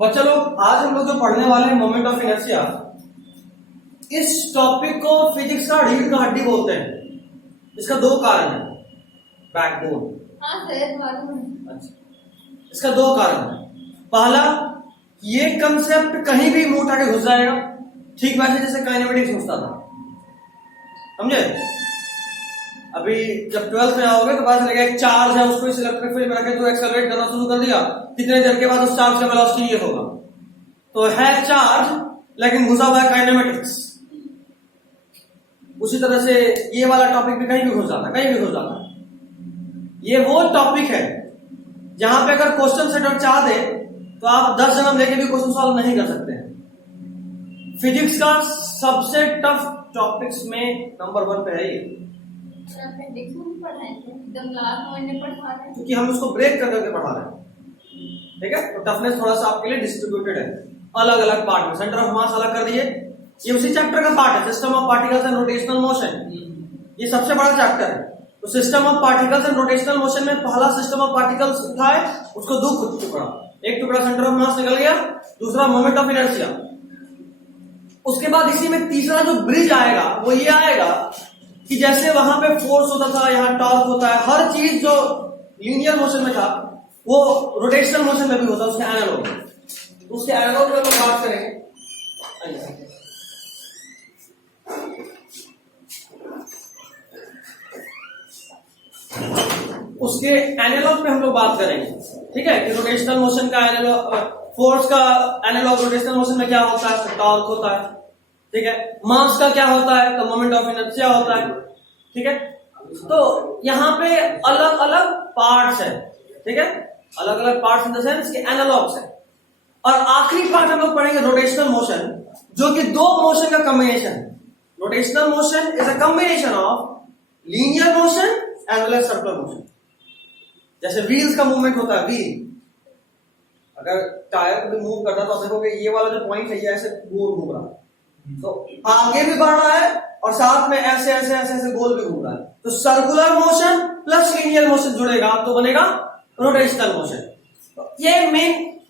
बच्चा लोग आज हम लोग जो पढ़ने वाले हैं मोमेंट ऑफ इनर्शिया, इस टॉपिक को फिजिक्स का रीढ़ का हड्डी बोलते हैं। इसका दो कारण है, बैकबोन। अच्छा, इसका दो कारण है। पहला, ये कंसेप्ट कहीं भी मुंह उठा के घुस जाएगा, ठीक वैसे जैसे काइनेमेटिक्स घुसता था, समझे? अभी जब 12th में आओगे तो पता चलेगा एक चार्ज है, उसको इस इलेक्ट्रिक फील्ड में रखे तो एक्सेलरेट करना शुरू कर दिया, कितने देर के बाद उस चार्ज का वेलोसिटी ये होगा। तो है चार्ज लेकिन घुसा हुआ है काइनेमेटिक्स। उसी तरह से ये वाला टॉपिक भी कहीं भी घुस जाता है, कहीं भी घुस जाता है। ये वो टॉपिक है जहां पे अगर क्वेश्चन सेटर चाह दे तो आप 10 जन्म लेके भी क्वेश्चन सॉल्व नहीं कर सकते हैं। फिजिक्स का सबसे टफ टॉपिक्स में नंबर 1 पे है ये, क्योंकि हम उसको ब्रेक कर करके पढ़ा रहे हैं। ठीक है, तो टफनेस थोड़ा सा आपके लिए डिस्ट्रीब्यूटेड है, अलग अलग पार्ट में। सेंटर ऑफ मास अलग कर दिए, ये उसी चैप्टर का पार्ट है, system of particles and rotational motion. ये सबसे बड़ा चैप्टर है। तो system of particles and rotational motion में पहला सिस्टम ऑफ पार्टिकल्स उठाए, उसको दो टुकड़ा, एक टुकड़ा सेंटर ऑफ मास निकल गया, दूसरा मोमेंट ऑफ इनर्शिया। उसके बाद इसी में तीसरा जो ब्रिज आएगा वो ये आएगा कि जैसे वहां पे फोर्स होता था, यहाँ टॉर्क होता है, हर चीज जो लीनियर मोशन में था वो रोटेशनल मोशन में भी होता है, उसके एनालॉग। उसके एनालॉग में हम बात करेंगे। उसके एनालॉग में हम लोग बात करेंगे, ठीक है, कि रोटेशनल मोशन का एनालॉग, फोर्स का एनालॉग रोटेशनल मोशन में क्या होता है, टॉर्क होता है। ठीक है, मास का क्या होता है, तो मोमेंट ऑफ इनर्शिया होता है। ठीक है, तो यहाँ पे अलग अलग पार्ट्स है, ठीक है, अलग अलग पार्ट्स इन द सेंस कि एनालॉग्स है। और आखिरी पार्ट हम लोग पढ़ेंगे रोटेशनल मोशन, जो कि दो मोशन का कॉम्बिनेशन है। Rotational motion is a combination of linear motion as well as circular motion. जैसे व्हील्स का मूवमेंट होता है, व्हील अगर टायर को भी मूव करता है तो देखोगे ये वाला जो पॉइंट है ये ऐसे गोल घूम रहा है, तो आगे भी बढ़ रहा है और साथ में ऐसे ऐसे ऐसे ऐसे गोल भी घूम रहा है। तो circular motion plus linear motion जुड़ेगा तो बनेगा रोटेशनल मोशन। तो ये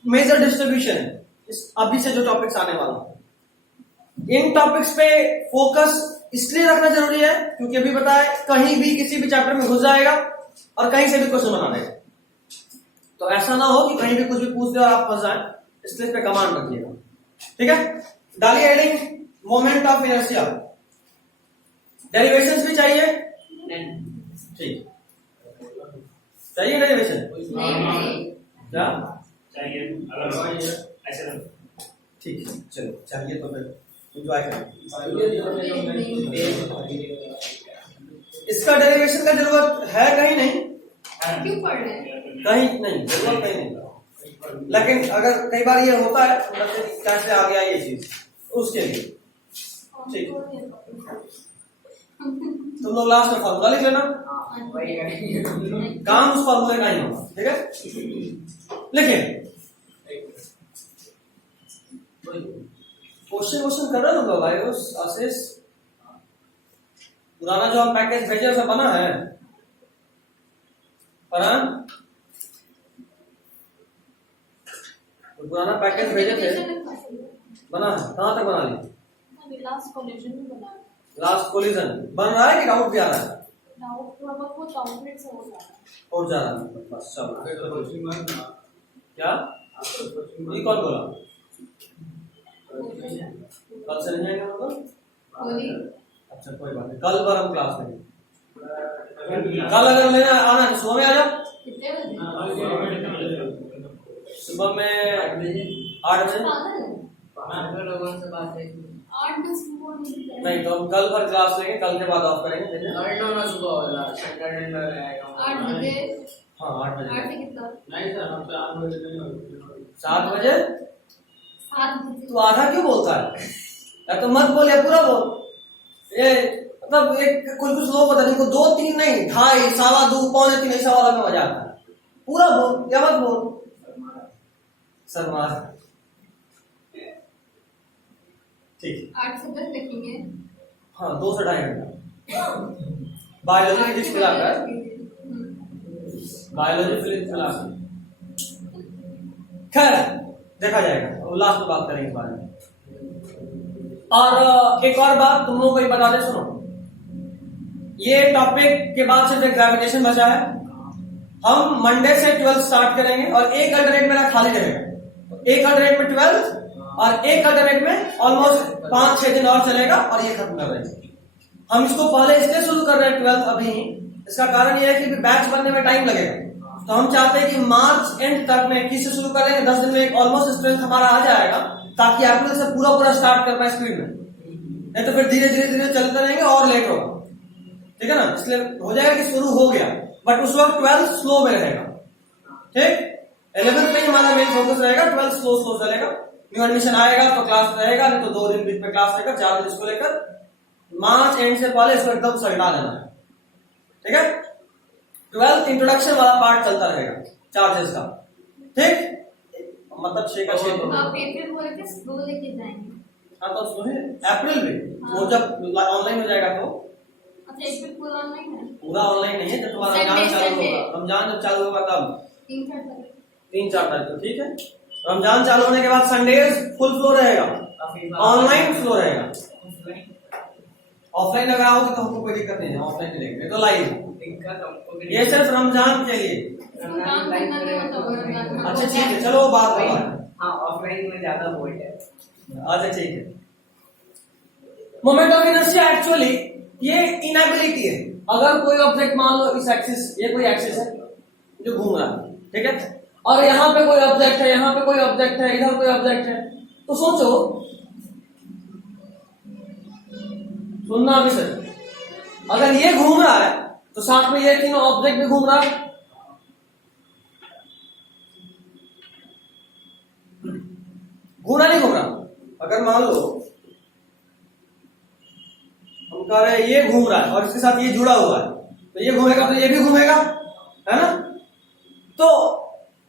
मेजर डिस्ट्रीब्यूशन है इस अभी से जो टॉपिक्स आने वाला है। इन टॉपिक्स पे फोकस इसलिए रखना जरूरी है क्योंकि अभी बताया कहीं भी किसी भी चैप्टर में घुस जाएगा और कहीं से भी क्वेश्चन बना देगा। तो ऐसा ना हो कि कहीं भी कुछ भी पूछ दे और आप फंस जाए, इसलिए इस पे कमांड रखिएगा। ठीक है, डालिए heading moment of inertia. Derivations भी चाहिए? ठीक, चाहिए डेरिवेशन? क्या चाहिए? ठीक है, चलो चाहिए तो फिर एंजॉय करें। इसका डेरिवेशन का जरूरत है कहीं नहीं, क्यों पढ़ रहे हैं? कहीं नहीं, जरूरत कहीं नहीं। लेकिन अगर कई बार ये होता है कैसे आ गया ये चीज, उसके लिए ठीक। तुम लोग लास्ट में फॉर्मूला लिख लेना, काम उस फॉर्मूले का ही होगा। ठीक है, लिखिए। क्वेश्चन कर रहे हो भाई उस आशीष? पुराना जो हम पैकेज भेजे उसे बना है? तो पुराना पैकेज भेजे थे, बना है? कहाँ तक बना लिया? लास्ट कोलिजन में बना। लास्ट कोलिजन बन रहा है कि डाउट भी आ रहा है? डाउट थोड़ा बहुत वो कंप्लीट से हो रहा है। हो जा रहा है बस। सब क्या ये कौन बोला? कल से नहीं आएगा मतलब? अच्छा कोई बात नहीं, कल पर हम क्लास में। कल अगर लेना आना है सुबह में आ जाओ। कितने बजे? सुबह में 8 बजे। 8 बजे नहीं तो हम कल पर क्लास लेंगे, कल के बाद ऑफ करेंगे। 8 बजे। हाँ 8 बजे। 8 से कितना? 7 बजे। 7 बजे। तू आधा क्यों बोलता है? या तो मत बोल या पूरा बोल। ये मतलब एक कुछ लोग होता है जिनको 2 3 नहीं 2.5 सवा 2 पौने 3 ऐसा वाला में मजा आता है। पूरा बोल या मत बोल। सरमार ठीक, 8 से 10 लिखेंगे। हाँ 2 से 2.5 घंटा बायोलॉजी फिजिक्स मिलाकर, बायोलॉजी फिजिक्स मिलाकर। खैर देखा जाएगा, लास्ट में बात करेंगे इस बारे में। और एक और बात तुम लोगों को बता दे, सुनो, ये टॉपिक के बाद सिर्फ ग्रेविटेशन बचा है। हम मंडे से 12th स्टार्ट करेंगे और एक अल्टरनेट मेरा खाली रहेगा। एक अल्टरनेट में 12th और एक अल्टरनेट में ऑलमोस्ट 5-6 दिन और चलेगा और ये खत्म कर रहे हैं। हम इसको पहले इसलिए शुरू कर रहे हैं 12th अभी, इसका कारण यह है कि बैच बनने में टाइम लगेगा। तो हम चाहते हैं कि मार्च एंड तक में 21 से शुरू करेंगे, 10 दिन में एक ऑलमोस्ट स्ट्रेंथ हमारा आ जाएगा, ताकि अप्रैल से पूरा स्टार्ट कर पाए स्पीड में। नहीं तो फिर धीरे धीरे चलते रहेंगे और लेट होगा, ठीक है ना। इसलिए हो जाएगा कि शुरू हो गया, बट उस वक्त 12th स्लो में रहेगा, ठीक। 11th में हमारा मेन फोकस रहेगा, 12th स्लो चलेगा। न्यू एडमिशन आएगा तो क्लास रहेगा, नहीं तो 2 दिन बीच में क्लास रहेगा, 4 दिन इसको लेकर मार्च एंड से पहले इसको एकदम सल्टा देना है, ठीक है। 12th इंट्रोडक्शन वाला पार्ट चलता रहेगा चार्जेस का, ठीक। मतलब 6 का 6 आप अप्रैल बोले थे स्लो लेके जाएंगे। हाँ तो सुनिए, अप्रैल में वो जब ऑनलाइन हो जाएगा तो। अच्छा, अप्रैल पूरा ऑनलाइन है? पूरा ऑनलाइन नहीं है, जब तुम्हारा रमजान चालू होगा, रमजान जब चालू होगा तब 3-4 तारीख को, ठीक है। रमजान चालू होने के बाद संडेज फुल फ्लो रहेगा, ऑनलाइन फ्लो रहेगा। ऑफलाइन अगर आओगे तो हमको कोई दिक्कत नहीं है, ऑफलाइन मिलेंगे तो लाइव। ये सिर्फ रमजान के लिए। अच्छा ठीक है, चलो बात करो। हाँ, ऑफलाइन में ज्यादा वोल्ट है। अच्छा ठीक है। मोमेंट ऑफ इनर्शिया एक्चुअली ये इनएबिलिटी है। अगर कोई ऑब्जेक्ट मान लो इस एक्सिस, ये कोई एक्सिस है जो घूम रहा है, ठीक है, और यहाँ पे कोई ऑब्जेक्ट है, यहाँ पे कोई ऑब्जेक्ट है, इधर कोई ऑब्जेक्ट है, तो सोचो, सुनना अभी सर, अगर ये घूम रहा है तो साथ में ये तीनों ऑब्जेक्ट भी घूम रहा है। घूमना नहीं घूम रहा। अगर मान लो हम कह रहे हैं ये घूम रहा है और इसके साथ ये जुड़ा हुआ है, तो ये घूमेगा तो ये भी घूमेगा, है ना। तो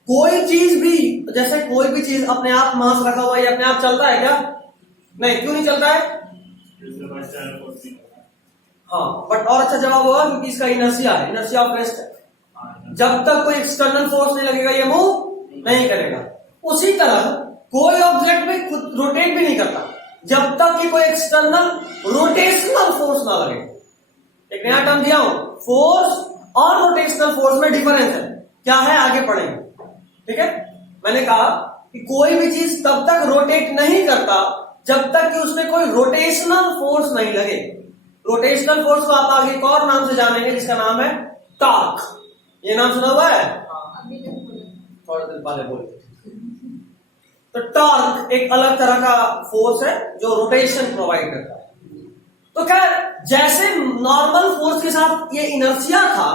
कोई चीज भी, जैसे कोई भी चीज अपने आप मास रखा हुआ है, अपने आप चलता है क्या? नहीं, क्यों नहीं चलता है? हाँ, बट और अच्छा जवाब होगा क्योंकि इसका इनर्शिया है, इनर्शिया ऑफ रेस्ट है। जब तक कोई एक्सटर्नल फोर्स नहीं लगेगा ये मूव नहीं करेगा। उसी तरह कोई ऑब्जेक्ट भी खुद रोटेट भी नहीं करता जब तक कि कोई एक्सटर्नल रोटेशनल फोर्स ना लगे। एक नया टर्म दिया हूं, फोर्स और रोटेशनल फोर्स में डिफरेंस है, क्या है आगे पढ़ेंगे, ठीक है। मैंने कहा कि कोई भी चीज तब तक रोटेट नहीं करता जब तक कि उसमें कोई रोटेशनल फोर्स नहीं लगे। रोटेशनल फोर्स को आप आगे एक और नाम से जानेंगे जिसका नाम है टॉर्क। ये नाम सुना हुआ है? थोड़ा देर पहले बोले। तो टॉर्क एक अलग तरह का फोर्स है जो रोटेशन प्रोवाइड करता है। तो खैर, जैसे नॉर्मल फोर्स के साथ ये इनर्शिया था,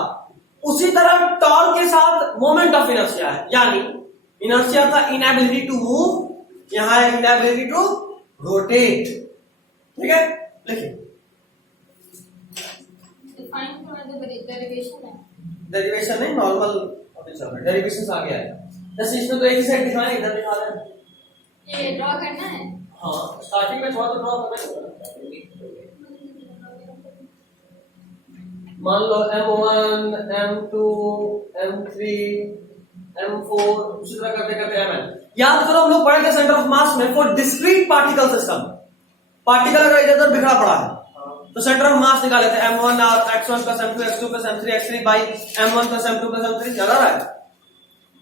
उसी तरह टॉर्क के साथ मोमेंट ऑफ इनर्शिया है। यानी इनर्शिया था इनएबिलिटी टू मूव, यहां है इनएबिलिटी टू रोटेट, ठीक है। लिखिए, डेरिवेशन नहीं, नॉर्मल डेरिवेशन आ गया है। जैसे इसमें तो एक ही साइड दिखाना है, इधर दिखा रहे हैं। ये ड्रॉ करना है। हाँ, स्टार्टिंग में थोड़ा तो ड्रॉ करना है। मान लो M1, M2, M3, M4, उसी तरह करते करते Mn। याद करो, हम लोग पढ़े थे सेंटर ऑफ मास में for discrete particle system. Particle अगर इधर उधर बिखरा पड़ा है तो सेंटर ऑफ मास निकाले थे M1 और x1 plus M2 x2 plus M3 x3 by M1 plus M2 plus M3, याद आ रहा है?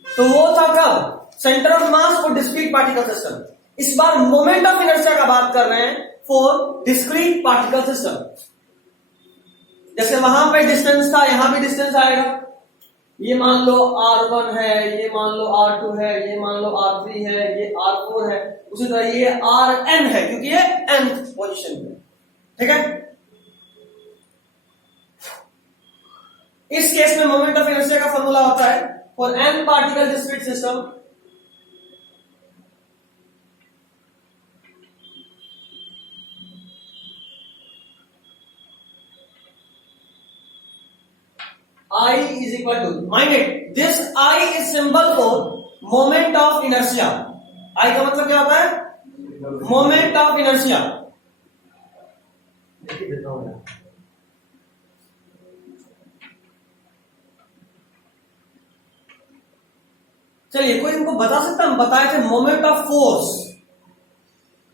तो वो था कब? Centre of mass for discrete particle system. इस बार मोमेंट ऑफ इनर्शिया का बात कर रहे हैं फॉर डिस्क्रीट पार्टिकल सिस्टम। जैसे वहां पे डिस्टेंस था, यहां भी डिस्टेंस आएगा। ये मान लो R1 है, ये मान लो R2 है, ये मान लो R3 है, ये R4 है, उसी तरह ये Rn है क्योंकि ये nth पोजीशन पे, ठीक है। इस केस में मोमेंट ऑफ इनर्शिया का फॉर्मूला होता है for n particle discrete system, I is equal to, mind it, this I is symbol for moment of inertia। I का मतलब क्या होता है? Moment of inertia. देखिए देता हूं यार, चलिए कोई इनको बता सकता, हम बताए थे मोमेंट ऑफ फोर्स,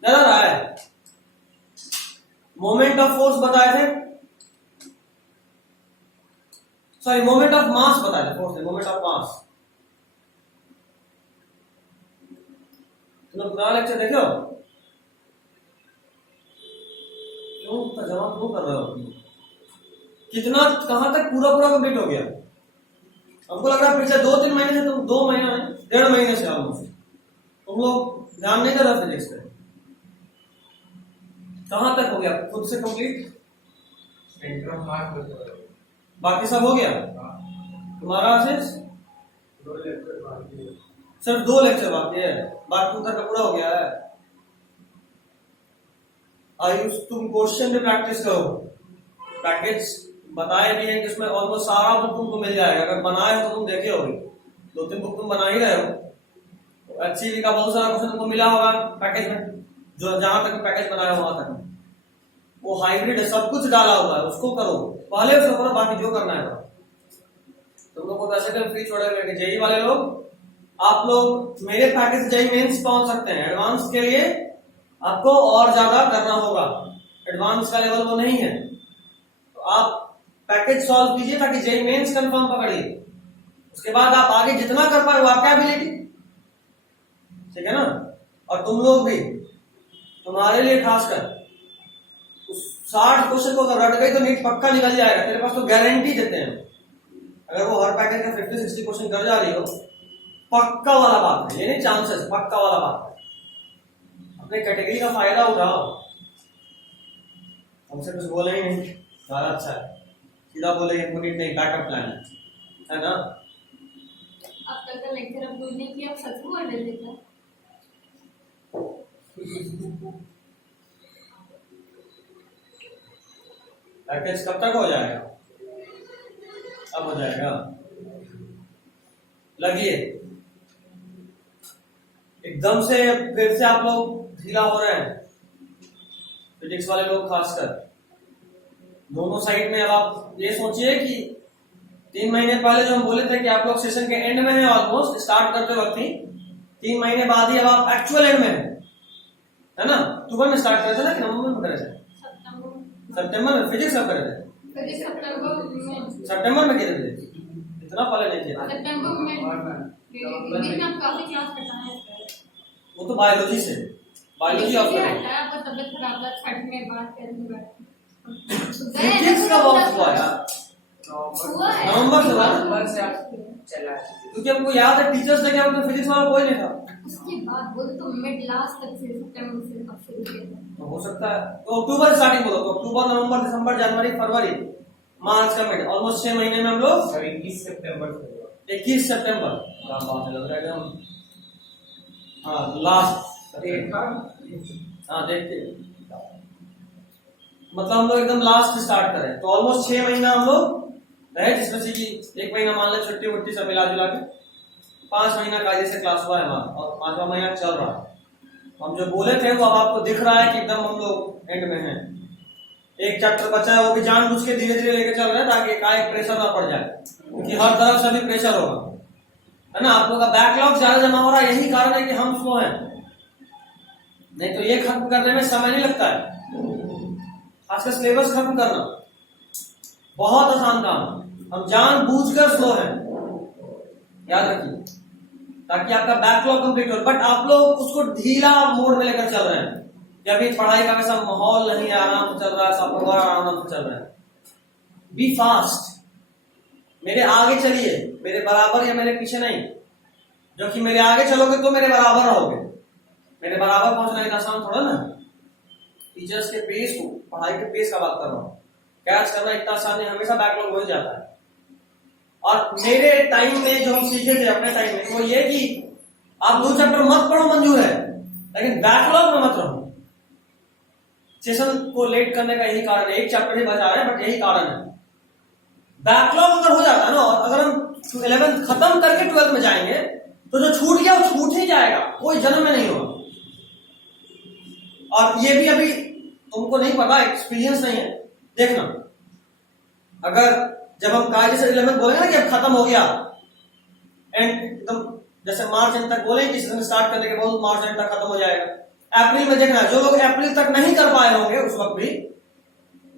याद आ रहा है? मोमेंट ऑफ फोर्स बताए थे, सॉरी मोमेंट ऑफ मास बताए थे, फोर्स मोमेंट ऑफ मास। तुमने पुराना लेक्चर देखे हो? क्यों उसका जवाब क्यों कर रहे हो? कितना कहां तक पूरा पूरा कंप्लीट हो गया? हमको लग रहा है पिछले 2-3 महीने से, तुम 2 महीना है, 1.5 महीने से ऑलमोस्ट तुम लोग ध्यान नहीं कर रहे फिजिक्स पे। कहां तक हो गया खुद से कंप्लीट? सेंटर ऑफ मास बाकी सब हो गया तुम्हारा? सिर्फ 2 लेक्चर बाकी है। सिर्फ 2 लेक्चर बाकी है, बाकी उधर का पूरा हो गया है। आयुष तुम क्वेश्चन भी प्रैक्टिस करो, पैकेज बताए भी हैं कि उसमें ऑलमोस्ट सारा बुक तुमको मिल जाएगा, अगर बनाए हो तो तुम देखे होगे, 2-3 बुक तुम बना ही रहे हो। HCV का बहुत सारा क्वेश्चन तुमको मिला होगा पैकेज में, जो जहां तक पैकेज बनाया वहां तक वो हाइब्रिड है, सब कुछ डाला हुआ है, उसको करो पहले, उसको करो, बाकी जो करना है करो। तुम लोग को वैसे तो फ्री छोड़े हुए जेई वाले लोग, आप लोग मेरे पैकेज जेई मेंस पहुंच सकते हैं। एडवांस के लिए आपको और ज्यादा करना होगा, एडवांस का लेवल वो नहीं है, तो आप पैकेज सॉल्व कीजिए ताकि जेई मेंस कंफर्म पकड़िए, उसके बाद आप आगे जितना कर पाए वो आपका एबिलिटी, ठीक है ना? और तुम लोग भी, तुम्हारे लिए खासकर 60 क्वेश्चन को अगर रट गई तो नीट पक्का निकल जाएगा, तेरे पास तो गारंटी देते हैं। अगर वो हर पैकेज का 50-60 क्वेश्चन कर जा रही हो, पक्का वाला बात है, ये नहीं चांसेस, पक्का वाला बात है। अपने कैटेगरी का फायदा उठाओ, हमसे कुछ बोले ही नहीं, ज्यादा अच्छा है, सीधा बोलेंगे नीट नहीं, बैकअप प्लान है ना? अब तक का लेक्चर अब दूर नहीं किया, अब सच बोल रहे थे। पैकेज कब तक हो जाएगा? अब हो जाएगा, लगिए। एकदम से फिर से आप लोग ढीला हो रहे हैं, फिजिक्स वाले लोग खासकर। दोनों साइड में अब आप ये सोचिए कि 3 महीने पहले जो हम बोले थे कि आप लोग सेशन के एंड में हैं, ऑलमोस्ट स्टार्ट करते वक्त ही 3 महीने बाद ही अब आप एक्चुअल एंड में है ना? अक्टूबर में स्टार्ट करे थे ना कि नवंबर में करे थे? सितंबर में फिजिक्स अब करे थे, सितंबर में करे थे, इतना पहले नहीं किया। काफी क्लास करता है, वो तो बायोलॉजी से, बायोलॉजी ऑफ तबियत खराब है, छठ में बात करेंगे। फिजिक्स का बहुत हुआ यार, नवंबर से बाद चला, क्योंकि हमको याद है टीचर्स ने क्या बोलते, फिजिक्स वाला कोई नहीं था। उसके बाद बोले तो मिड लास्ट तक से सितंबर से अब शुरू किया, तो हो सकता है तो अक्टूबर स्टार्टिंग बोलो, तो अक्टूबर, नवंबर, दिसंबर, जनवरी, फरवरी, मार्च का मिड, ऑलमोस्ट 6 महीने में हम लोग 21 सितंबर से 21 सितंबर लग रहा है हम, हाँ लास्ट डेट, हाँ देखते, मतलब हम लोग एकदम लास्ट स्टार्ट करें तो ऑलमोस्ट 6 महीना हम लोग रहे, जिसमें से कि 1 महीना मान ले छुट्टी वुट्टी सब मिला जुला के 5 महीना कायदे से क्लास हुआ है हमारा, और 5वां महीना चल रहा है। हम जो बोले थे वो अब आपको दिख रहा है कि एकदम हम लोग एंड में हैं। एक चैप्टर बचा है, वो भी जानबूझ के धीरे धीरे लेके चल रहे हैं ताकि एकाएक प्रेशर ना पड़ जाए, क्योंकि हर तरफ से अभी प्रेशर होगा, है ना? आप लोग का बैकलॉग ज्यादा जमा हो रहा है, यही कारण है कि हम स्लो हैं, नहीं तो ये खत्म करने में समय नहीं लगता है। खासकर सिलेबस खत्म करना बहुत आसान काम, हम जानबूझकर स्लो हैं, याद रखिए, ताकि आपका बैकलॉग कंप्लीट हो। बट आप लोग उसको ढीला मोड में लेकर चल रहे हैं कि अभी पढ़ाई का वैसा माहौल नहीं है, आराम से चल रहा है, सब लोग आराम से चल रहे हैं। बी फास्ट, मेरे आगे चलिए, मेरे बराबर या मेरे पीछे नहीं, जो कि मेरे आगे चलोगे तो मेरे बराबर रहोगे, मेरे बराबर पहुंचना इतना आसान थोड़ा ना। टीचर्स के पेस को, पढ़ाई के पेस का बात कर रहा हूं, कैच करना इतना आसान नहीं, हमेशा बैकलॉग हो जाता है। और मेरे टाइम में जो हम सीखे थे अपने टाइम में, वो ये कि आप 2 चैप्टर मत पढ़ो मंजूर है, लेकिन बैकलॉग में मत रहो। सेशन को लेट करने का यही कारण है, 1 चैप्टर ही बचा रहे हैं बट यही कारण है। बैकलॉग अगर हो जाता है ना, और अगर हम 11th खत्म करके 12th में जाएंगे तो जो छूट गया वो छूट ही जाएगा, कोई जन्म में नहीं होगा। और ये भी अभी तुमको नहीं पता, एक्सपीरियंस नहीं है, देखना अगर जब हम कायदे से 11th बोलेंगे ना कि अब खत्म हो गया एंड एकदम जैसे मार्च एंड तक बोले कि सीजन स्टार्ट करने के बाद मार्च एंड तक खत्म हो जाएगा। अप्रैल में देखना, जो लोग अप्रैल तक नहीं कर पाए होंगे उस वक्त भी,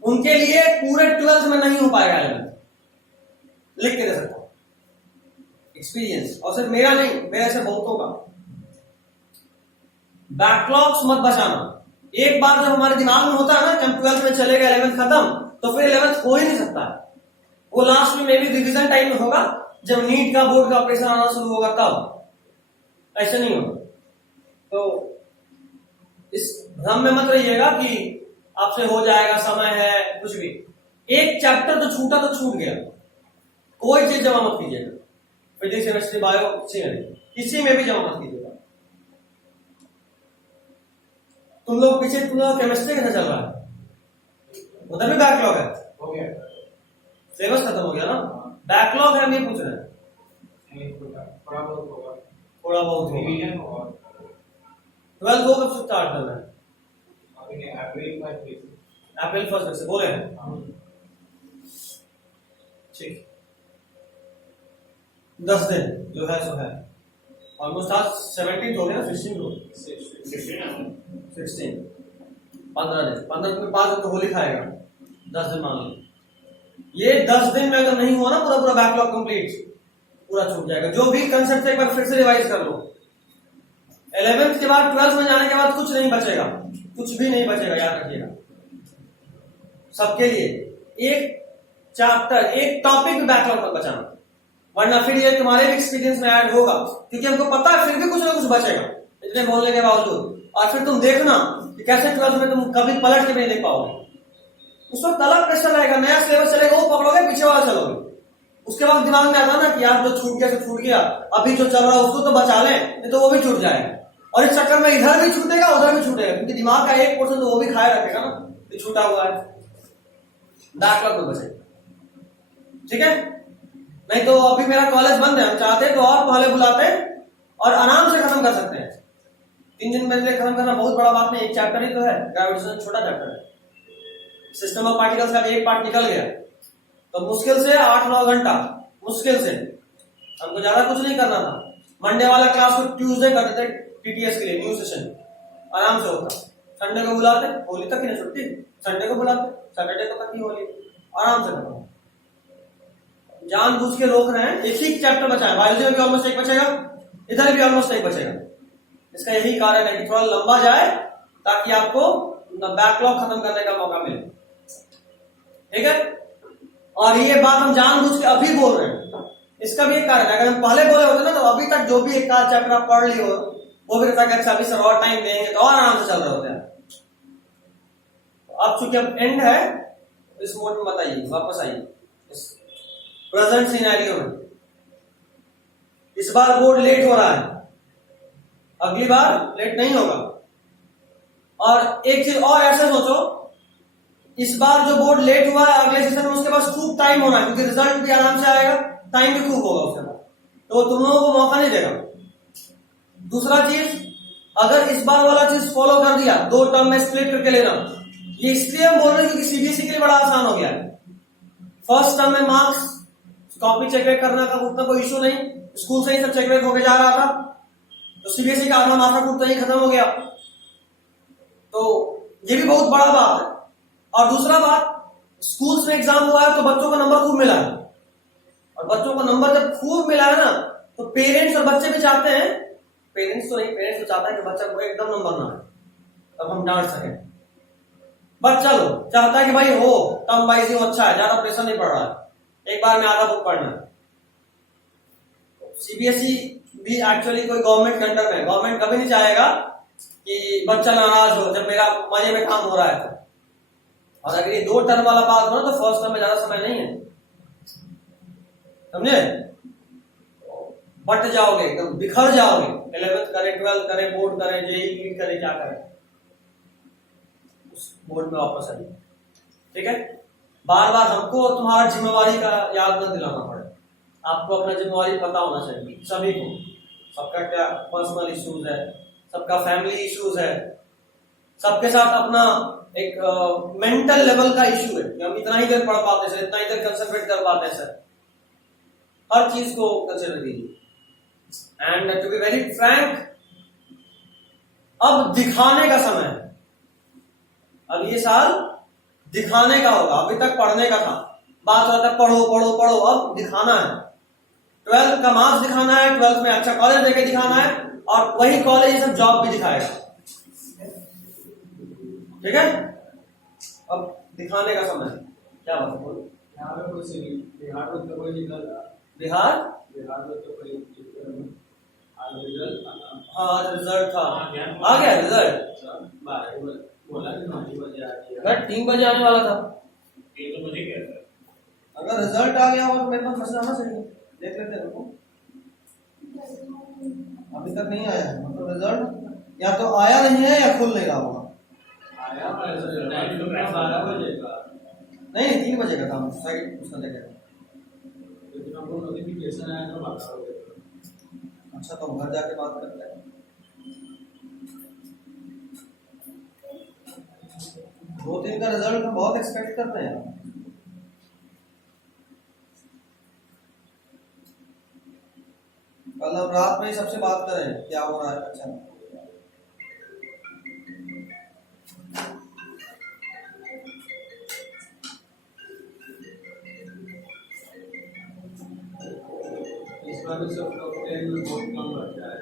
उनके लिए पूरे 12th में नहीं हो पाएगा 11th। लिख के दे सकता हूं एक्सपीरियंस, और सिर्फ मेरा नहीं, मेरे ऐसे बहुतों का। बैकलॉग्स मत बचाना। एक बार जब हमारे दिमाग में होता है ना कि हम 12th में चले गए, 11th खत्म, तो फिर 11th हो ही नहीं सकता है। वो लास्ट में मे बी रिविजन टाइम में होगा, जब नीट का बोर्ड का ऑपरेशन आना शुरू होगा तब। ऐसे नहीं होगा। तो इस भ्रम में मत रहिएगा कि आपसे हो जाएगा, समय है, कुछ भी। एक चैप्टर तो छूटा तो छूट गया, कोई चीज जमा मत कीजिएगा। फिजिक्स, केमिस्ट्री, बायो, किसी में भी जमा मत कीजिएगा। तुम लोग पीछे, तुम लोग केमिस्ट्री कैसे चल रहा है? उधर भी बैकलॉग है? हो गया, सिलेबस खत्म हो गया ना? बैकलॉग है, नहीं पूछ रहे हैं। थोड़ा बहुत होगा, थोड़ा बहुत रिवीजन होगा। 12th को कब से स्टार्ट करना है? अभी अप्रैल 1 से बोले हैं। ठीक, 10 दिन जो है सो है। ऑलमोस्ट आज 17 हो गया ना, 16 हो, 16, 15 दिन। 15 दिन में 5 दिन तो होली खाएगा, 10 दिन मान लो। ये 10 दिन में अगर नहीं हुआ ना पूरा पूरा बैकलॉग कंप्लीट, पूरा छूट जाएगा। जो भी कंसेप्ट एक बार फिर से रिवाइज कर लो। 11th के बाद 12th में जाने के बाद कुछ नहीं बचेगा, कुछ भी नहीं बचेगा, याद रखिएगा। सबके लिए एक चैप्टर, एक टॉपिक में बैकलॉग मत बचाना, वरना फिर ये तुम्हारे भी एक्सपीरियंस में ऐड होगा, क्योंकि हमको पता है फिर भी कुछ ना कुछ बचेगा इतने बोलने के बावजूद। और फिर तुम देखना कि कैसे 12th में तुम कभी पलट के नहीं देख पाओगे। उस वक्त अलग प्रेशर रहेगा, नया सिलेबस चलेगा, वो पकड़ोगे, पीछे वाला चलोगे। उसके बाद दिमाग में आता ना कि यार जो छूट गया तो छूट गया, अभी जो चल रहा है उसको तो बचा लें, नहीं तो वो भी छूट जाएगा। और इस चक्कर में इधर भी छूटेगा, उधर भी छूटेगा, क्योंकि दिमाग का 1% तो वो भी खाए रखेगा ना कि छूटा हुआ है। बैकलॉग में बचेगा, ठीक है? नहीं तो अभी मेरा कॉलेज बंद है, हम चाहते तो और पहले बुलाते और आराम से खत्म कर सकते हैं। 3 दिन पहले खत्म करना बहुत बड़ा बात नहीं, एक चैप्टर ही तो है, ग्रेविटेशन छोटा चैप्टर है। सिस्टम ऑफ पार्टिकल्स का एक पार्ट निकल गया तो मुश्किल से 8-9 घंटा, मुश्किल से। हमको ज्यादा कुछ नहीं करना था। मंडे वाला क्लास को ट्यूसडे कर देते टीटीएस के लिए, न्यू सेशन आराम से होता। संडे को बुलाते, होली तक ही नहीं छुट्टी, संडे को बुलाते, सैटरडे को तक ही होली, आराम से खत्म। जानबूझ के रोक रहे हैं। एक ही चैप्टर बचा है, बायोलॉजी में भी ऑलमोस्ट एक बचेगा, इधर भी ऑलमोस्ट एक बचेगा। इसका यही कारण है कि थोड़ा लंबा जाए ताकि आपको बैकलॉग खत्म करने का मौका मिले, ठीक है? और ये बात हम जानबूझ के अभी बोल रहे हैं, इसका भी एक कारण है। अगर हम पहले बोले होते ना तो अभी तक जो भी एक आध चैप्टर आप पढ़ लिए हो वो भी रहता है, अच्छा अभी सर और टाइम देंगे तो और आराम से चल रहे होते हैं। अब चूंकि अब एंड है, इस मोड में बताइए, वापस आइए इस प्रेजेंट सिनेरियो में। इस बार बोर्ड लेट हो रहा है, अगली बार लेट नहीं होगा। और एक चीज और ऐसे सोचो, इस बार जो बोर्ड लेट हुआ है अगले सेशन में उसके पास खूब टाइम होना है, क्योंकि रिजल्ट भी आराम से आएगा, टाइम भी खूब होगा उसके बाद, तो तुम लोगों को मौका नहीं देगा। दूसरा चीज, अगर इस बार वाला चीज फॉलो कर दिया, 2 टर्म में स्प्लिट करके लेना, ये इसलिए हम बोल रहे हैं क्योंकि सीबीएसई के लिए बड़ा आसान हो गया है। फर्स्ट टर्म में मार्क्स कॉपी चेक करना का उतना कोई इशू नहीं, स्कूल से ही सब चेक होके जा रहा था, तो सीबीएसई का आधा माथा कूटता ही खत्म हो गया। तो ये भी बहुत बड़ा बात है। और दूसरा बात, स्कूल्स में एग्जाम हुआ है तो बच्चों को नंबर खूब मिला है, और बच्चों को नंबर जब खूब मिला है ना तो पेरेंट्स और बच्चे भी चाहते हैं, पेरेंट्स तो नहीं, पेरेंट्स तो चाहता है कि बच्चा को एकदम नंबर ना आए तब हम डांट सकें। बच्चा लोग चाहता है कि भाई हो टर्म वाइज ही अच्छा है, ज्यादा प्रेशर नहीं पड़ रहा है, एक बार में आधा बुक पढ़ना है। सीबीएसई भी एक्चुअली कोई गवर्नमेंट के अंडर में, गवर्नमेंट कभी नहीं चाहेगा कि बच्चा नाराज हो जब मेरा मजे में काम हो रहा है तो। और अगर ये 2 टर्म वाला बात हो ना तो फर्स्ट टर्म में ज्यादा समय नहीं है, समझे? बट जाओगे, एकदम बिखर जाओगे। 11th करे, 12th करे, बोर्ड करे, जेईई करे, क्या करे, उस बोर्ड में वापस आइए, ठीक है? बार बार हमको तुम्हारा जिम्मेवारी का याद न दिलाना पड़े, आपको अपना जिम्मेवारी पता होना चाहिए सभी को। सबका क्या पर्सनल इश्यूज है, सबका फैमिली इश्यूज है, सबके साथ अपना एक मेंटल लेवल का इश्यू है कि हम इतना ही देर पढ़ पाते सर, इतना ही देर कंसंट्रेट कर पाते सर। हर चीज को कंसिडर कीजिए, and to be very frank, अब दिखाने का समय है। अब ये साल दिखाने का होगा, अभी तक पढ़ने का था, बात होता है पढ़ो पढ़ो पढ़ो, अब दिखाना है। 12th का मार्क्स दिखाना है, 12th में अच्छा कॉलेज देके दिखाना है, और वही कॉलेज सब जॉब भी दिखाएगा। ठीक है, अब दिखाने का समय है। क्या बात है, बोलो। यहाँ पे कुछ नहीं, बिहार में तो कोई निकल रहा, बिहार बिहार में तो कोई आज रिजल्ट आना, हाँ आज रिजल्ट था, आ गया रिजल्ट। 12 बोला कि 9 बजे आ गया, बट 3 बजे आने वाला था। 3 बजे क्या था? अगर रिजल्ट आ गया होगा तो मेरे पास मैसेज आना चाहिए, देख लेते हैं। रुको, अभी तक नहीं आया है, मतलब रिजल्ट या तो आया नहीं है या खुल नहीं रहा होगा। आया रिजल्ट तो 12 बजे का, नहीं 3 बजे का था, साइड उसका देखेगा। लेकिन हमको नोटिफिकेशन आया तो 12 बजे। अच्छा तो हम घर जाके बात करते हैं। 2-3 का रिजल्ट हम बहुत एक्सपेक्ट करते हैं। कल अब रात में ही सबसे बात करें क्या हो रहा है। अच्छा इस बार भी सब लोग ट्रेन में बहुत कम बचा है।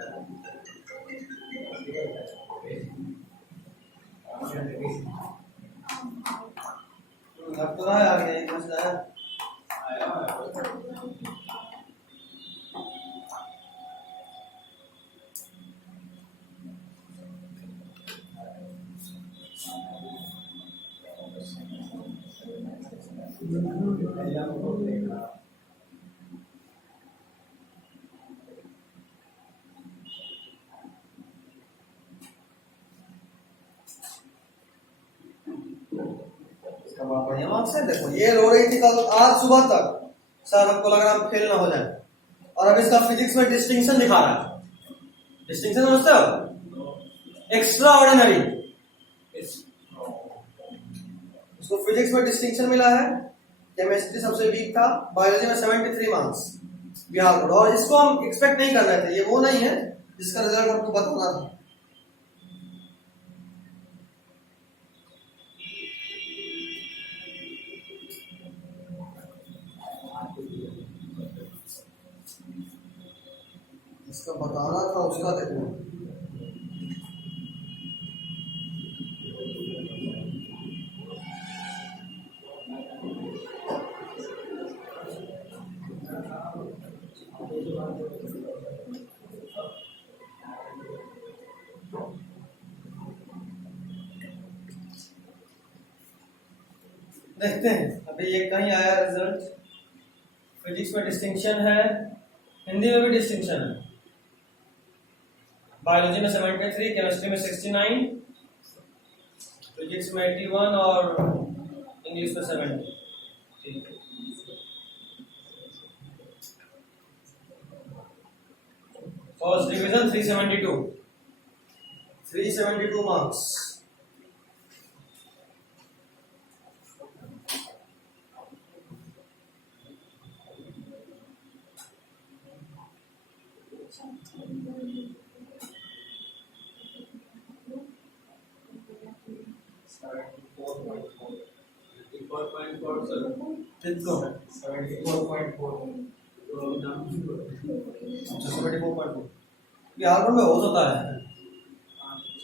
लग तो रहा है आगे एक मैसेज आया। इसका बहुत बढ़िया मार्क्स है। देखो ये रो रही थी कल आज सुबह तक, सर हमको लग रहा है फेल ना हो जाए, और अब इसका फिजिक्स में डिस्टिंक्शन दिखा रहा है। डिस्टिंक्शन समझते हो, एक्स्ट्रा ऑर्डिनरी। उसको फिजिक्स में डिस्टिंक्शन मिला है, केमिस्ट्री सबसे वीक था, बायोलॉजी में 73 मार्क्स बिहार बोर्ड। और इसको हम एक्सपेक्ट नहीं कर रहे थे, ये वो नहीं है जिसका रिजल्ट हमको बताना था। इसका बताना था, उसका देखो। देखते हैं अभी ये कहीं आया रिजल्ट। फिजिक्स में डिस्टिंक्शन है, हिंदी में भी डिस्टिंक्शन है, बायोलॉजी में 73, केमिस्ट्री में 69, फिजिक्स में 81 और इंग्लिश में 70। ठीक है, फर्स्ट डिवीजन 372 मार्क्स। कितना है? 74.4। बिहार बोर्ड में हो सकता है,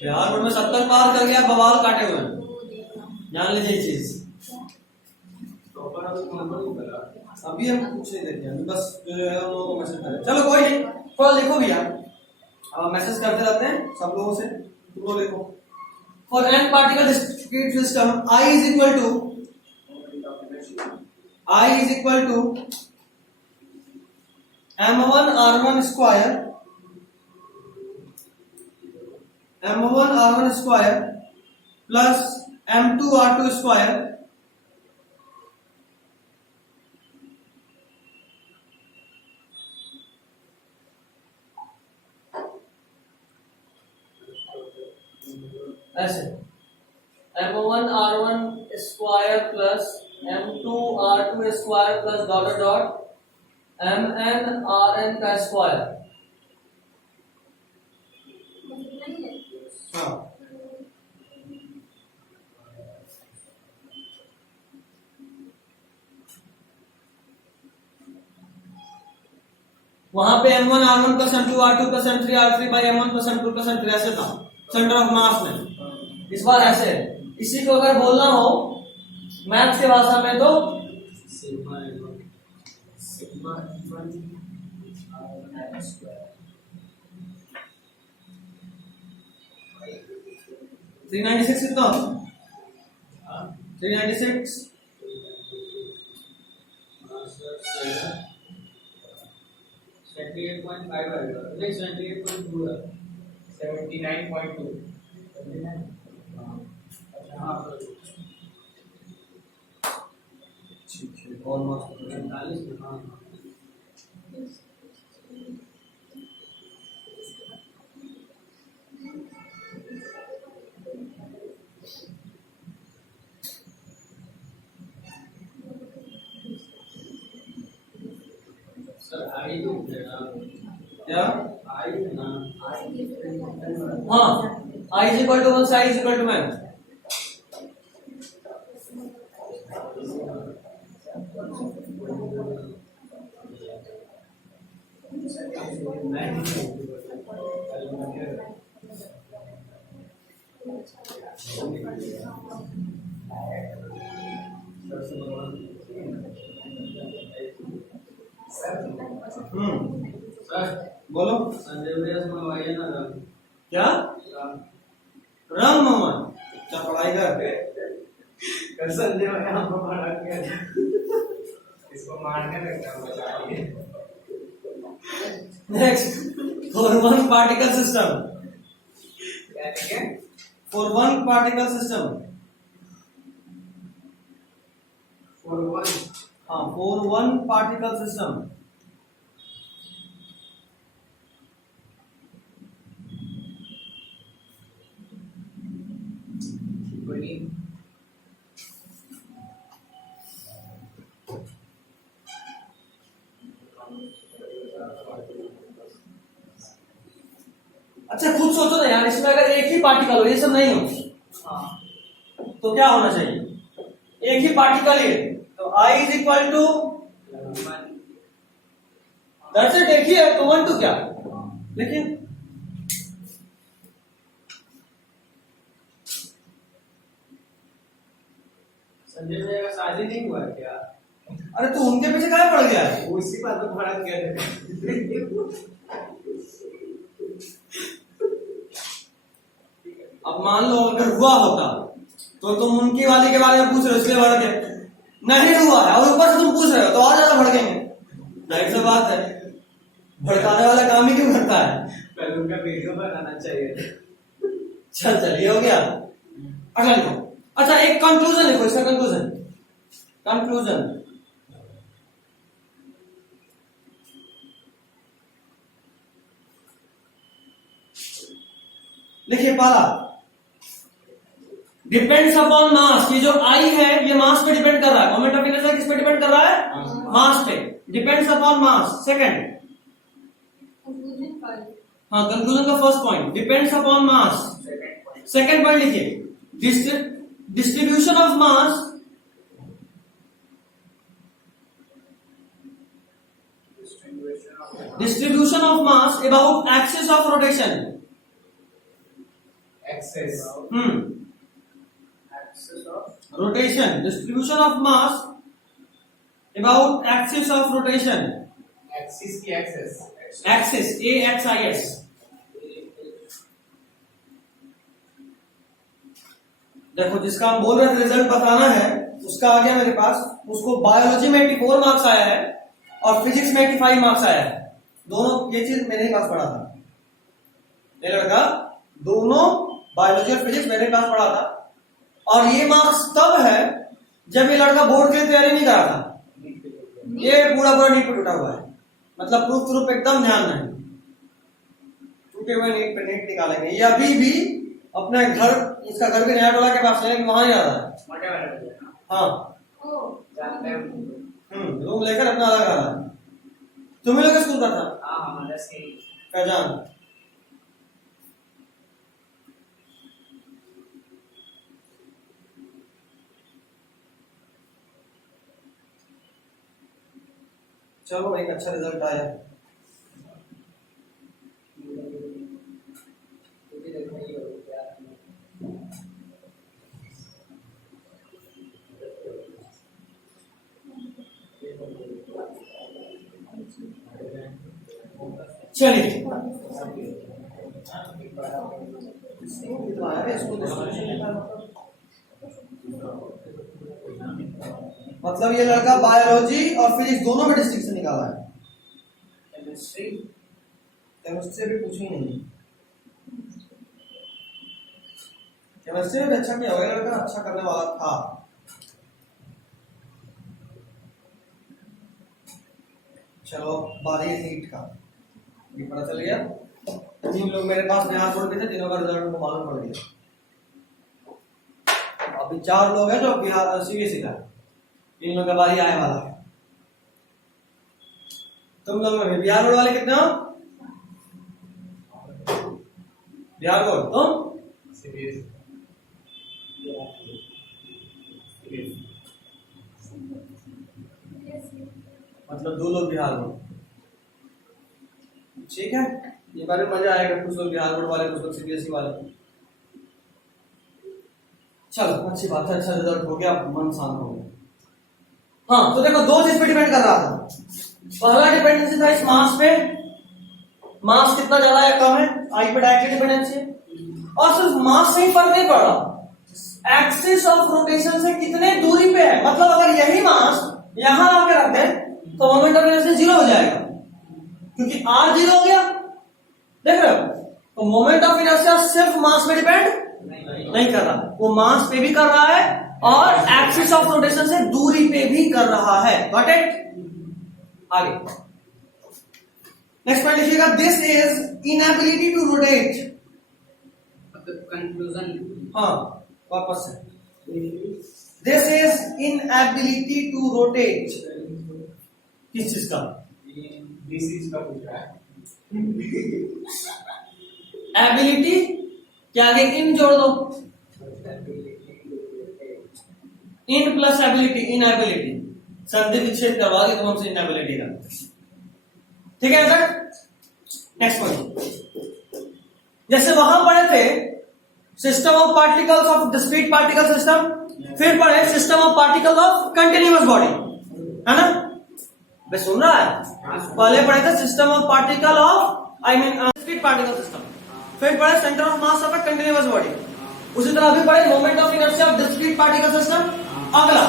बिहार बोर्ड में 70 पार कर गया, बवाल काटे हुए हैं, जान लीजिए चीज। अभी हम कुछ नहीं देखे, अभी बस जो है हम लोगों को मैसेज करें। चलो कोई नहीं, थोड़ा लिखो भैया, मैसेज करते रहते हैं सब लोगों से, तुम लिखो। For n particle discrete system I is equal to m1 r1 square plus m2 r2 square ऐसे m1 r1 square plus m2 r2 square plus dot mn rn का स्क्वायर वहां पे M1 R1 plus M2 R2 plus M3 R3 by M1 plus M2 plus M3 ऐसे था centre of मास में। इस बार ऐसे है। इसी को अगर बोलना हो मैथ्स की भाषा में तो सिग्मा सिग्मा 396 कितना 396 78.5 आएगा, नहीं 78.2 है, 79.2, 79, हाँ, ठीक है और मार्क्स 45 में, हाँ, सर आई तो क्या आई ना हाँ I is equal to 1 psi is equal to man sir बोलो संजय भैया से मंगवाइए ना रंग। क्या रंग मामा क्या पढ़ाई कर संजय भैया हमको मारा किया इसको मारने लगता है बताइए। Next for one particle system क्या देखें for one particle system for one हाँ फॉर वन पार्टिकल सिस्टम अच्छा खुद सोचो ना यार इसमें अगर एक ही पार्टिकल हो ये सब नहीं हो तो क्या होना चाहिए एक ही पार्टिकल है तो I is equal to that's it एक ही है तो 1 2 क्या लेकिन संजय भैया का शादी नहीं हुआ क्या? अरे तू उनके पीछे काहे पड़ गया है उसी बात को भड़क गया अब मान लो अगर हुआ होता तो तुम उनकी वाली के बारे में पूछ रहे हो इसलिए भड़के नहीं हुआ है और ऊपर से तुम पूछ रहे हो तो और ज्यादा भड़केंगे जाहिर सी बात है भड़काने वाला काम ही क्यों करता है पहले उनका वीडियो बनाना चाहिए चल चल ये हो गया अच्छा लिखो अच्छा एक कंक्लूजन लिखो इसका कंक्लूजन कंक्लूजन लिखिए पहला डिपेंड्स अपॉन मास ये जो आई है ये मास पे डिपेंड कर रहा है मोमेंट ऑफ इनर्शिया किस पे डिपेंड कर रहा है मास पे depends upon mass second conclusion पर हाँ कंक्लूजन का first point depends upon mass second point लिखिए distribution of mass distribution of mass about axis of rotation axis axis of rotation distribution of mass about axis of rotation axis की axis axis AXIS देखो जिसका हम बोल रहे थे result बताना है उसका आ गया मेरे पास उसको बायोलॉजी में 84 मार्क्स आया है और फिजिक्स में 85 मार्क्स आया है दोनों ये चीज मेरे पास पढ़ा था ये लड़का दोनों बायोलॉजी और फिजिक्स मेरे पास पढ़ा था और ये मार्क्स तब है जब ये लड़का बोर्ड के लिए तैयारी नहीं करा था ये पूरा पूरा नीट पे टूटा हुआ है मतलब प्रूफ एकदम ध्यान नहीं टूटे हुए नीट पे नीट निकालेंगे ये अभी भी अपने घर इसका घर भी नया टोला के पास है वहां ही आ रहा है मोटे वाले हाँ ओ जानते हैं रूम लेकर अपना अलग आ रहा है तुम्हें लोग स्कूल का था हाँ हमारा से फैजान चलो एक अच्छा रिजल्ट आया चलिए मतलब ये लड़का बायोलॉजी और फिजिक्स दोनों में डिस्टिंक्शन निकाला है। केमिस्ट्री भी पूछी नहीं, केमिस्ट्री में अच्छा किया होगा लड़का, अच्छा करने वाला था। चलो बारी है नीट का, ये पता चल गया। 3 लोग मेरे पास बिहार बोर्ड के थे, तीनों का रिजल्ट को मालूम पड़ गया। अभी 4 लोग हैं जो बिहार सीबीएसई का, 3 लोग का बारी आने वाला है। तुम लोग में बिहार बोर्ड वाले कितने हो? बिहार बोर्ड तुम? मतलब 2 लोग बिहार बोर्ड, ठीक है। ये बारे में मजा आएगा, कुछ लोग बिहार बोर्ड वाले, कुछ लोग सीबीएसई वाले। चलो अच्छी बात है, अच्छा रिजल्ट हो गया, मन शांत हो गया। हाँ तो देखो 2 चीज पे डिपेंड कर रहा था। पहला डिपेंडेंसी था इस मास पे, मास कितना ज्यादा है कम है, आई पे डायरेक्टली डिपेंडेंसी है। और सिर्फ मास से ही फर्क नहीं पड़ रहा, एक्सिस ऑफ रोटेशन से कितने दूरी पे है। मतलब अगर यही मास यहां आके रख दें तो मोमेंट ऑफ इनर्शिया 0 हो जाएगा, क्योंकि r 0 हो गया, देख रहे हो। तो मोमेंट ऑफ इनर्शिया सिर्फ मास पे डिपेंड नहीं कर रहा, वो मास पे भी कर रहा है और एक्सिस ऑफ रोटेशन से दूरी पे भी कर रहा है। Got it? आगे नेक्स्ट पॉइंट लिखिएगा, this is inability to rotate. Conclusion, हाँ वापस से, this is inability to rotate. किस चीज का? डिसीज का पूछ रहा है। एबिलिटी क्या आगे इन जोड़ दो, इन प्लस एबिलिटी, इनएबिलिटी, संधि विच्छेद करवा के तुम हमसे इनएबिलिटी का, ठीक है सर। नेक्स्ट पॉइंट, जैसे वहां पढ़े थे system of particles of discrete particle system, फिर पढ़े system of particle of continuous body, है ना? बे सुन रहा है? पहले पढ़े थे system of particle of discrete particle system, फिर पढ़े centre of mass of a continuous body. उसी तरह अभी पढ़े moment of inertia of discrete particle system. अगला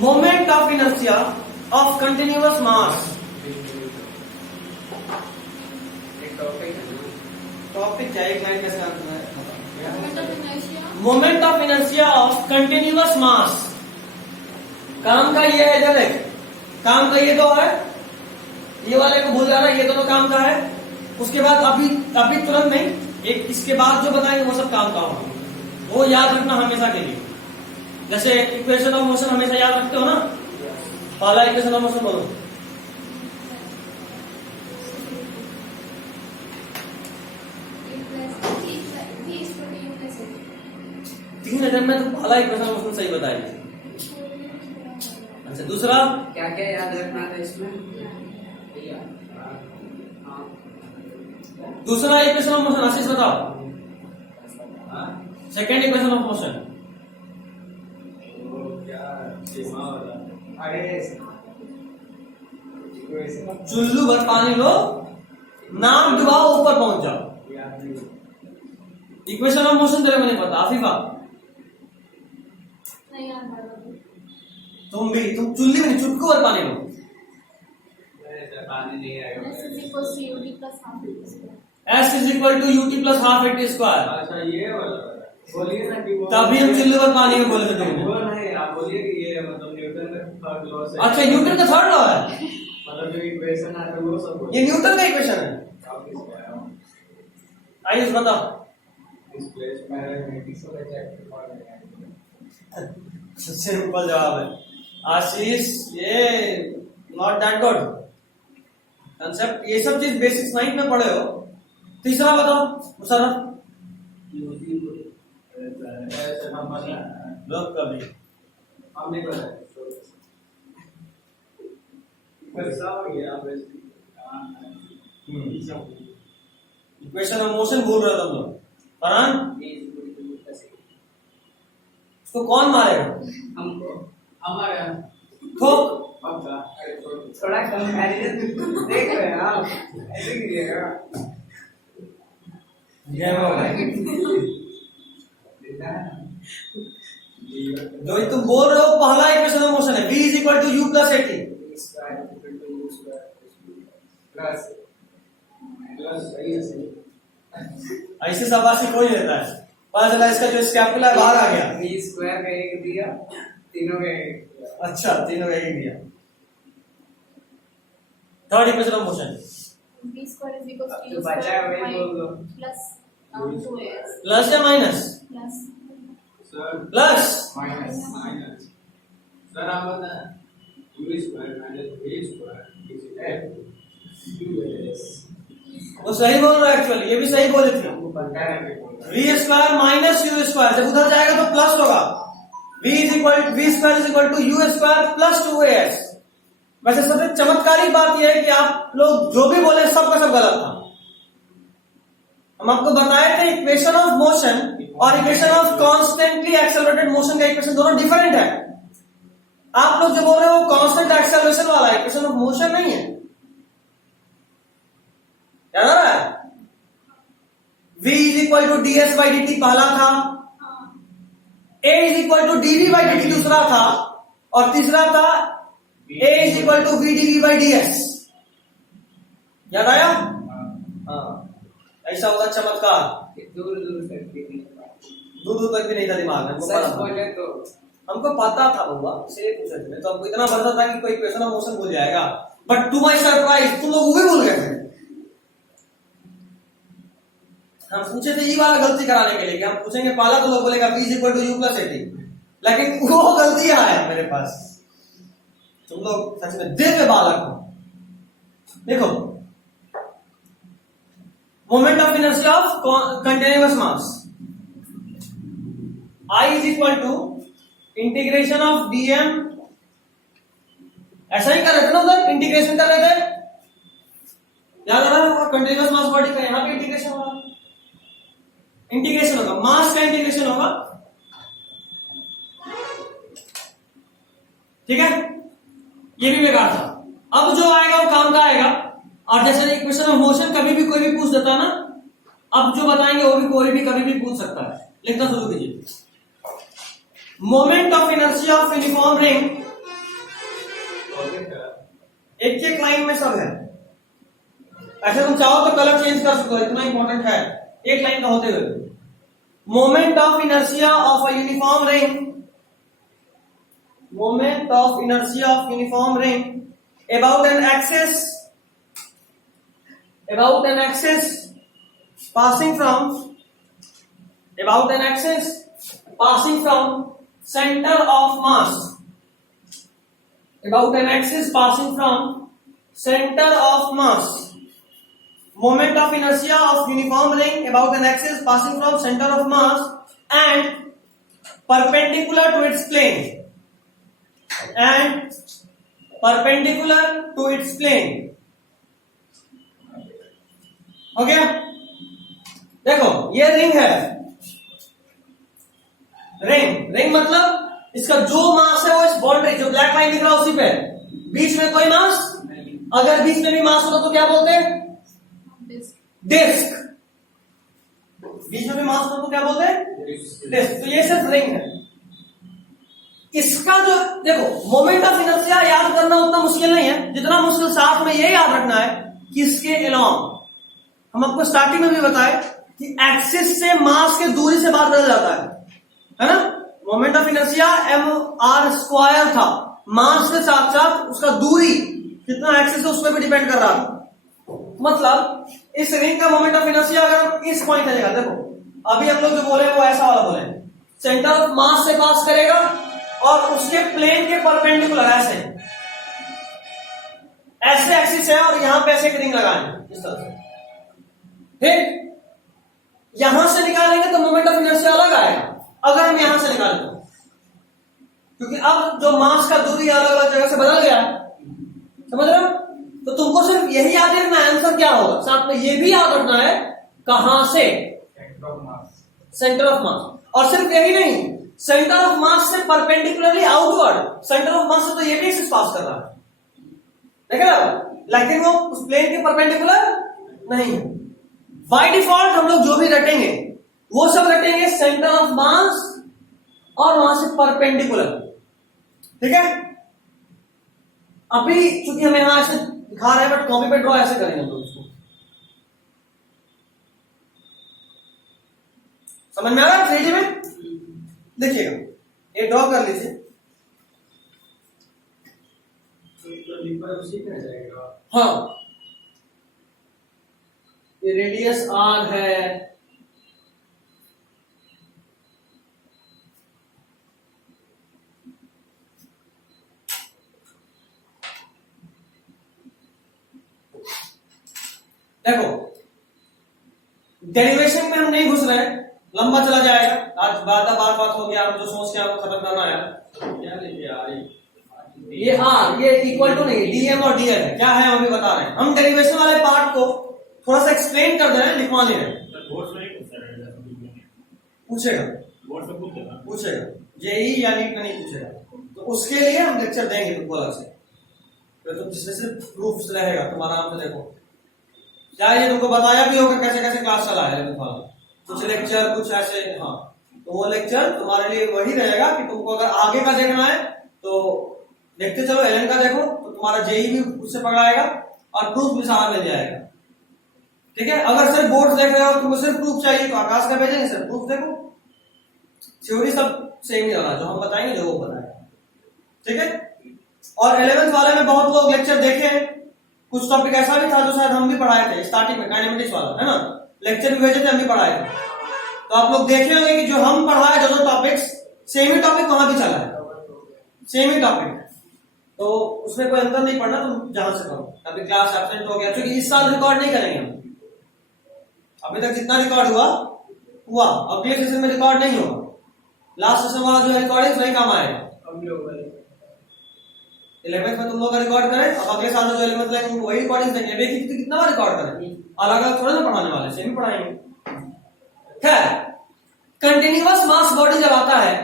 moment of inertia of continuous mass. Topic क्या है, लाइन कैसे आंसर है? Moment of inertia of continuous मास। काम का ये है, इधर देख, काम का ये तो है, ये वाले को भूल जाना, ये दोनों काम का है। उसके बाद अभी तुरंत नहीं, एक इसके बाद जो बताएंगे वो सब काम का होगा, वो याद रखना हमेशा के लिए। जैसे इक्वेशन ऑफ मोशन हमेशा याद रखते हो ना, पहला इक्वेशन ऑफ मोशन बोलो। तीन नजर में तो पहला इक्वेशन ऑफ मोशन सही बताएगी। अच्छा दूसरा क्या क्या याद रखना था इसमें? दूसरा इक्वेशन ऑफ मोशन आशीष बताओ। सेकेंड इक्वेशन ऑफ मोशन चुल्लू भर पानी लो, नाम डुबाओ, ऊपर पहुंच जाओ। इक्वेशन ऑफ मोशन तेरे को नहीं पता आफिफा? नहीं याद है। तुम चुल्ली में चुटकू भर पानी लो। पानी नहीं आएगा। S is equal to UT plus half AT square. अच्छा ये वाला बोलिए ना कि तभी हम चुल्लू भर पानी में बोले थे तुमने। वो नहीं, आप बोलिए कि ये मतलब न्यूटन का थर्ड लॉ से। अच्छा न्यूटन का थर्ड लॉ है, मतलब जो इक्वेशन आता है वो सब ये न्यूटन का इक्वेशन है। आइए बताओ। डिस्प्लेस मैग्नेटिक्स का चैप्टर पढ़ रहे हैं। सिंपल जवाब है आशीष, ये नॉट दैट गुड कंसेप्ट। ये सब चीज बेसिक्स 9 में पढ़े हो। तीसरा बताओ मुशर्रफ। लोग कभी हम नहीं पढ़ा इक्वेशन ऑफ मोशन भूल रहे हो तुम लोग। फरहान इसको कौन मारेगा? हमको हमारे ठोक थोड़ा कंपैरिजन देख रहे हैं आप, ऐसे कीजिएगा। जो तुम बोल रहे हो पहला इक्वेशन ऑफ मोशन है, v is equal to U plus AT. ऐसे शाबाशी कोई लेता है, पता चला इसका जो स्कैपुला है बाहर आ गया। बी स्क्वायर का एक दिया, तीनों का एक। अच्छा, तीनों एक ही दिया। Third equation of motion, b square is equal to जो u बचा है वही square बोल दो। plus 2as प्लस या minus? plus plus. Minus. Sir आप बताएं, u square minus v square is equal वो सही बोल रहा है एक्चुअली, ये भी सही बोले थे। हमको पता है कि बोल रहा है। V square minus U square, जब उधर जाएगा तो प्लस होगा। V square is equal to U square plus 2as। वैसे सबसे चमत्कारी बात यह है कि आप लोग जो भी बोले सब का सब गलत था। हम आपको बताए थे इक्वेशन ऑफ मोशन और equation of constantly accelerated motion का इक्वेशन दोनों डिफरेंट है। आप लोग जो बोल रहे हो वो कांस्टेंट एक्सेलरेशन वाला इक्वेशन ऑफ मोशन नहीं है, याद आ रहा है? v is equal to D S by D T पहला था, a is equal to D V by D T दूसरा था, और तीसरा था a is equal to V D V by D S. याद आया? हाँ, ऐसा होगा चमत्कार। दूर दूर तक भी दूर दूर तक भी नहीं था दिमाग में, हमको सच पता था। बोले तो हमको पता था बउआ, इसलिए पूछे थे। तो हमको इतना पता था कि कोई इक्वेशन ऑफ मोशन भूल जाएगा, बट टू माई सरप्राइज तुम लोग वो भी भूल गए थे। हम पूछे थे ये वाला गलती कराने के लिए कि हम पूछेंगे पहला, तो लोग बोलेगा v is equal to U plus AT, लेकिन वो गलती है मेरे पास। तुम लोग सच में दिल के बालक हो। देखो, moment of inertia of continuous mass, I is equal to integration of dm, ऐसा ही कर रहे थे ना उधर, इंटीग्रेशन कर रहे थे, याद आ रहा है? कंटिन्यूअस मास बॉडी का यहां पे इंटीग्रेशन होगा, इंटीग्रेशन होगा, मास का इंटीग्रेशन होगा, ठीक है? ये भी बेकार था। अब जो आएगा वो काम का आएगा। और जैसे इक्वेशन ऑफ मोशन कभी भी कोई भी पूछ देता है ना, अब जो बताएंगे वो भी कोई भी कभी भी पूछ सकता है। लिखना शुरू कीजिए। Moment of inertia of uniform ring, एक एक लाइन में सब है। ऐसे तुम चाहो तो कलर चेंज कर सकते हो, इतना इंपॉर्टेंट है एक लाइन का होते हुए। Moment of inertia of a uniform ring, moment of inertia of uniform ring about an axis passing from center of mass, about an axis passing from center of mass, moment of inertia of uniform ring about an axis passing from center of mass and perpendicular to its plane, and perpendicular to its plane। हो गया? देखो ये ring है, ring मतलब इसका जो मास है वो इस बाउंड्री, जो ब्लैक लाइन दिख रहा है उसी पे, बीच में कोई मास, अगर बीच में भी मास होता तो क्या बोलते हैं? डिस्क। बीच में भी मास होता तो क्या बोलते हैं? डिस्क। तो ये सिर्फ रिंग है। इसका जो देखो मोमेंट ऑफ इनर्शिया याद करना उतना मुश्किल नहीं है, जितना मुश्किल साथ में ये याद रखना है कि इसके अलोंग, हम आपको स्टार्टिंग में भी बताए कि एक्सिस से मास के दूरी से बात बदल जाता है ना? मोमेंट ऑफ इनर्शिया mr² था, मास के साथ साथ उसका दूरी कितना एक्सिस है उस पर भी डिपेंड कर रहा था। मतलब इस रिंग का मोमेंट ऑफ इनर्शिया अगर इस पॉइंट है, देखो अभी हम लोग जो बोले वो ऐसा वाला बोले, सेंटर ऑफ मास से पास करेगा और उसके प्लेन के परपेंडिकुलर ऐसे एक्सिस है, और यहां पे ऐसे रिंग लगाएंगे इस तरह से, ठीक? यहां से निकालेंगे तो मोमेंट ऑफ इनर्शिया अलग आएगा, अगर हम यहां से निकालें तो, क्योंकि अब जो मास का दूरी अलग अलग जगह से बदल गया है, समझ रहे हो? तो तुमको सिर्फ यही याद रखना है आंसर क्या होगा, साथ में ये भी याद रखना है कहां से, सेंटर ऑफ मास। और सिर्फ यही नहीं, सेंटर ऑफ मास से परपेंडिकुलरली आउटवर्ड, सेंटर ऑफ मास से तो ये भी एक्सिस पास कर रहा है, देख रहे हो, लेकिन वो उस प्लेन के परपेंडिकुलर नहीं है। बाय डिफॉल्ट हम लोग जो भी रटेंगे वो सब रटेंगे सेंटर ऑफ मास और वहां से परपेंडिकुलर, ठीक है। अभी चूंकि हमें यहां ऐसे दिखा रहे हैं, बट कॉपी पे ड्रॉ ऐसे करेंगे हम लोग इसको, समझ में आ रहा है 3D में? देखिएगा, ये ड्रॉ कर लीजिए। तो डीपर उसी में जाएगा। हाँ, ये रेडियस आर है, देखो डेरिवेशन में हम नहीं घुस रहे हैं, लंबा चला जाएगा, आज बात हो गया, आप जो सोच के आपको खत्म करना है। क्या लिखिए यार, ये आर ये इक्वल टू नहीं, डीएम और डीएल है, क्या है हम भी बता रहे हैं। हम डेरिवेशन वाले पार्ट को थोड़ा सा एक्सप्लेन कर दे रहे हैं, लिखवा नहीं रहे। पूछेगा पूछेगा जेई या नीट में नहीं पूछेगा, तो उसके लिए हम लेक्चर देंगे तुमको अलग से, तो तुम जिसमें सिर्फ प्रूफ रहेगा, तुम आराम से देखो। क्या ये तुमको बताया भी होगा कैसे कैसे क्लास चला है, कुछ लेक्चर कुछ ऐसे, हाँ, तो वो लेक्चर तुम्हारे लिए वही रहेगा कि तुमको अगर आगे का देखना है तो देखते चलो, एलन का देखो तो तुम्हारा जेई भी उससे पकड़ाएगा और प्रूफ भी सारा मिल जाएगा, ठीक है। अगर सिर्फ बोर्ड देख रहे हो, तुमको सिर्फ प्रूफ चाहिए तो आकाश का भेजेंगे, सिर्फ प्रूफ देखो, थ्योरी सब सेम ही होगा, जो हम बताएंगे जो वो बताएगा, ठीक है। और 11th वाले में बहुत लोग लेक्चर देखे हैं, कुछ टॉपिक ऐसा भी था जो शायद हम भी पढ़ाए थे स्टार्टिंग में, काइनेमेटिक्स वाला है ना, लेक्चर भी भेजे थे, हम भी पढ़ाए थे, तो आप लोग देखे होंगे कि जो हम पढ़ाए जो टॉपिक्स, सेम ही टॉपिक वहां भी चला है, सेम ही टॉपिक, तो उसमें कोई अंतर नहीं पड़ना, तुम जहां से पढ़ो। अभी क्लास एब्सेंट हो गया, क्योंकि इस साल रिकॉर्ड नहीं करेंगे हम, अभी तक जितना रिकॉर्ड हुआ, अगले सेशन में रिकॉर्ड नहीं होगा, लास्ट सेशन वाला जो है रिकॉर्डिंग वही काम आएगा। 11th में तुम लोग रिकॉर्ड करें, अब अगले साल जो 11th लेंगे वही रिकॉर्डिंग देंगे, देखिए कितना बार रिकॉर्ड करें, अलग अलग थोड़ा ना पढ़ाने वाले, सेम ही पढ़ाएंगे। खैर, कंटिन्यूअस मास बॉडी जब आता है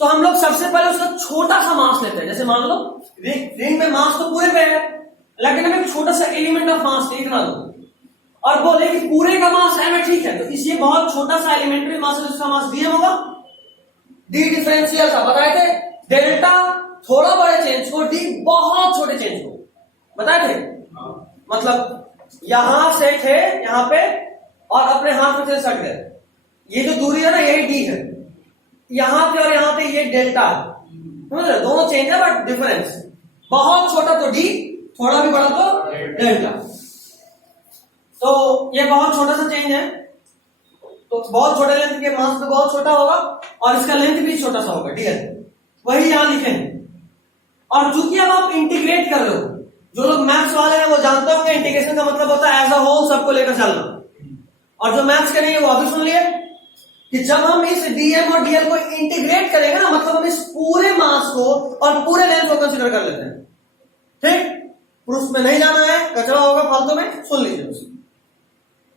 तो हम लोग सबसे पहले उसका छोटा सा मास लेते हैं, जैसे मान लो रिंग में मास तो पूरे पे है, लेकिन हमें एक छोटा सा एलिमेंट ऑफ मास देखना दो और बोले कि पूरे का मास है, ठीक है, तो इसलिए बहुत छोटा सा एलिमेंट्री मास है जिसका मास डीएम होगा, डी डिफरेंशियल का बताए थे, डेल्टा थोड़ा बड़े चेंज को, डी बहुत छोटे चेंज को बताए थे, मतलब यहां से थे यहां पे और अपने हाथ में से सट गए, ये जो दूरी है ना यही डी है, यहां पे और यहां पे ये डेल्टा है, समझ रहे, दोनों चेंज है बट डिफरेंस, बहुत छोटा तो डी, थोड़ा भी बड़ा तो डेल्टा, तो ये बहुत छोटा सा चेंज है, तो बहुत छोटे लेंथ के मास में बहुत छोटा होगा और इसका लेंथ भी छोटा सा होगा, डीएल, वही यहां लिखेंगे। और चूंकि अब आप इंटीग्रेट कर रहे हो, जो लोग मैथ्स वाले हैं वो जानते होंगे इंटीग्रेशन का मतलब होता है एज अ होल सबको लेकर चलना, और जो मैथ्स के नहीं है वो अभी सुन लिए कि जब हम इस डीएम और डीएल को इंटीग्रेट करेंगे ना, मतलब हम इस पूरे मास को और पूरे लेंथ को कंसीडर कर लेते हैं, ठीक, प्रूफ में नहीं जाना है, कचरा होगा फालतू में, सुन लीजिए।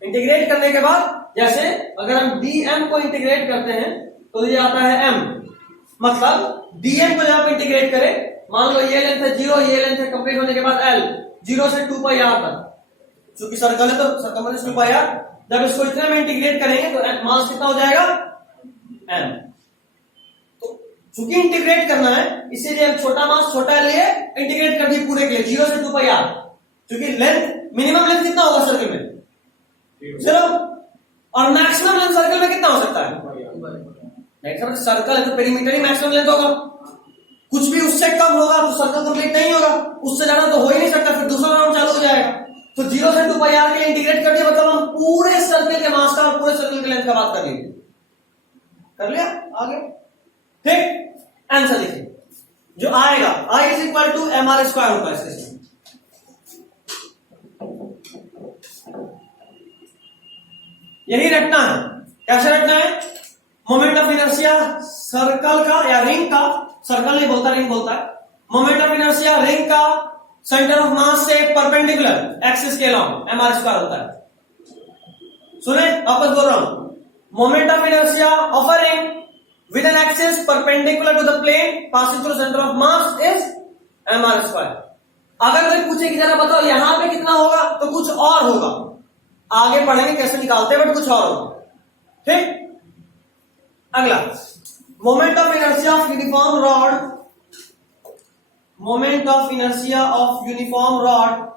इंटीग्रेट करने के बाद जैसे अगर हम डीएम को इंटीग्रेट करते हैं तो ये आता है एम, मतलब डीएम को जब आप इंटीग्रेट करें, मान लो ये लेंथ है 0, ये लेंथ है कंप्लीट होने के बाद एल, 0 से 2 पाई आर तक, चूंकि सर्कल है तो सर्कमफरेंस 2 पाई आर, जब इसको इतने में इंटीग्रेट करेंगे तो मास कितना हो जाएगा एम। तो चूंकि इंटीग्रेट करना है इसीलिए हम छोटा मास छोटा लिए इंटीग्रेट कर दिए पूरे के लिए 0 से 2 पाई आर, क्योंकि लेंथ मिनिमम लेंथ कितना होगा सर्कल में 0, और मैक्सिमम लेंथ सर्कल में कितना हो सकता है, सर्कल है तो पेरीमीटर ही मैक्सिमम लेंथ होगा, कुछ भी उससे कम होगा तो सर्कल कंप्लीट नहीं होगा, उससे ज्यादा तो हो ही नहीं सकता, फिर दूसरा राउंड चालू हो जाएगा। तो 0 से 2 पाई आर के लिए इंटीग्रेट कर दिया, मतलब हम पूरे सर्कल के मास का और पूरे सर्कल के लेंथ का बात कर लीजिए, कर लिया आगे, ठीक, आंसर लिखिए जो आएगा, I is equal to M R square होगा इसके, यही रटना है। कैसे रटना है, मोमेंट ऑफ इनर्शिया सर्कल का या रिंग का, सर्कल नहीं बोलता रिंग बोलता है, मोमेंट ऑफ इनर्शिया रिंग का सेंटर ऑफ मास से परपेंडिकुलर एक्सिस के अलॉन्ग एम आर स्क्वायर होता है। सुने वापस बोल रहा हूं, moment of inertia of a ring with an axis perpendicular to the plane passing through center of mass is mr square। अगर कोई पूछे कि जरा बताओ यहां पे कितना होगा, तो कुछ और होगा, आगे पढ़ेंगे कैसे निकालते हैं, बट कुछ और होगा। ठीक, अगला moment of inertia of uniform rod, moment of inertia of uniform rod,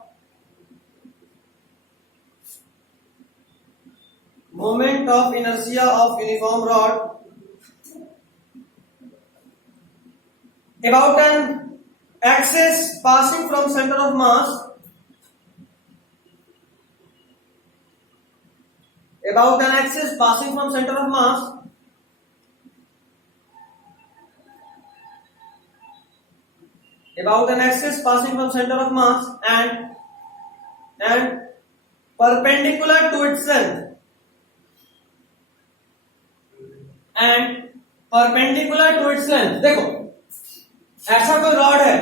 moment of inertia of uniform rod about an axis passing from center of mass, about an axis passing from center of mass about an axis passing from center of mass and perpendicular to its length and perpendicular to its length। देखो ऐसा कोई rod है,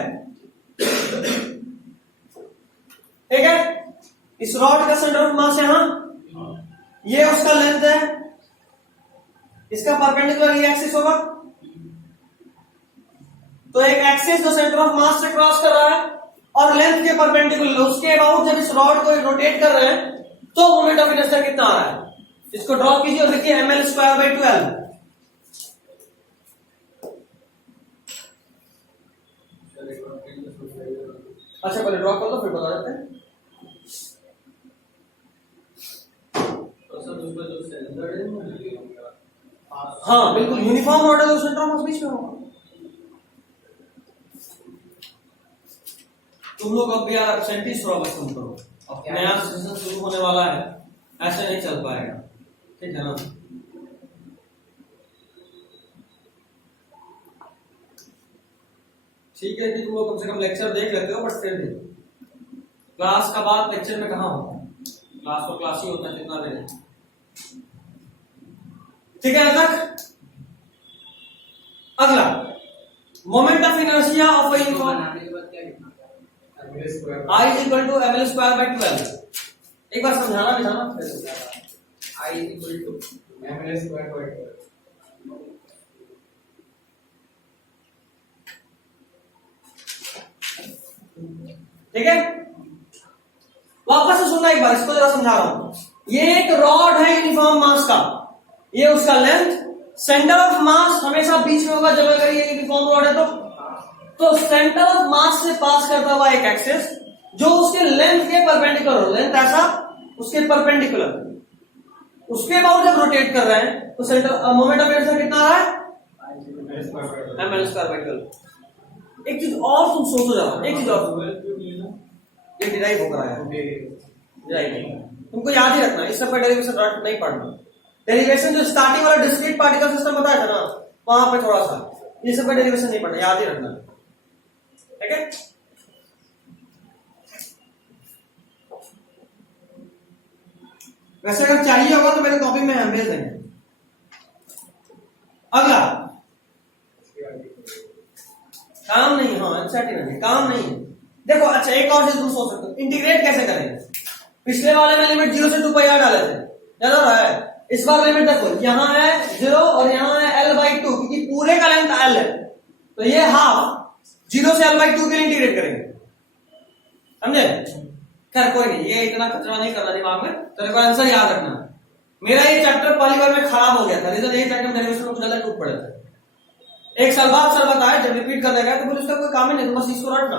ठीक है, इस rod का centre of मास यहां, ये उसका लेंथ है, इसका परपेंडिकुलर ये एक्सिस होगा, तो एक एक्सिस जो सेंटर ऑफ मास से क्रॉस कर रहा है और लेंथ के परपेंडिकुलर, उसके अबाउट जब इस रॉड को रोटेट कर रहे हैं तो मोमेंट ऑफ इनर्शिया कितना आ रहा है, इसको ड्रॉ कीजिए और लिखिए ml स्क्वायर बाई 12। अच्छा पहले ड्रॉ कर दो फिर बता देते हैं। तो सर उसका जो सेंटर है हाँ बिल्कुल यूनिफॉर्म ऑर्डर और सेंटर ऑफ बीच में होगा। तुम लोग अब यार एब्सेंटी थोड़ा बस कम करो, अब नया सेशन शुरू होने वाला है, ऐसे नहीं चल पाएगा, ठीक है ना। ठीक है कि तुम लोग कम से कम लेक्चर देख लेते हो, बट फिर भी क्लास का बाद लेक्चर में कहाँ होता है, क्लास तो क्लास ही होता है कितना देर। ठीक है तक। अगला moment of inertia of a uniform I is equal to ml square by 12। एक बार समझाना I is equal to ml square by 12। ठीक है, वापस से सुनना एक बार, इसको जरा समझा रहा हूं। ये एक रॉड है यूनिफॉर्म मास का, ये उसका लेंथ, सेंटर ऑफ मास हमेशा बीच में होगा जब अगर ये यूनिफॉर्म रॉड है तो सेंटर ऑफ मास से पास करता हुआ एक एक्सिस जो उसके लेंथ के परपेंडिकुलर हो, लेंथ ऐसा उसके परपेंडिकुलर, उसके अबाउट जब रोटेट कर रहे हैं तो सेंटर मोमेंट ऑफ इनर्शिया कितना आ रहा है ml स्क्वायर बाय 12। एक चीज और तुम सोचो जरा, एक चीज और, ये डिराइव हो रहा है, डिराइव तुमको याद ही रखना, इस सब का डेरिवेशन नहीं पढ़ना। डेरिवेशन जो स्टार्टिंग वाला डिस्क्रीट पार्टिकल सिस्टम बताया था ना, वहां पे थोड़ा सा ये सब का डेरिवेशन नहीं पढ़ना, याद ही रखना, ठीक है। वैसे अगर चाहिए होगा तो मेरे कॉपी में हम भेज देंगे। अगला काम नहीं, हाँ नहीं काम नहीं। देखो अच्छा एक और चीज तुम सोच सकते हो, इंटीग्रेट कैसे करेंगे। पिछले वाले में लिमिट 0 से 2 पाई डाले थे, याद आ रहा है। इस बार लिमिट देखो, यहाँ है 0 और यहाँ है l/2, क्योंकि पूरे का लेंथ l है, तो ये हाफ 0 से l/2 के लिए इंटीग्रेट करेंगे, समझे। खैर कोई नहीं, ये इतना खतरा नहीं करना दिमाग में, तेरे को आंसर याद रखना। मेरा ये चैप्टर पहली बार में खराब हो गया था, रीजन यही था कि डेरिवेशन में कुछ गलत टूट पड़े थे। एक साल बाद सर बताया, जब रिपीट करने गया तो बोले उसका कोई काम ही नहीं, तो बस इसको रटना।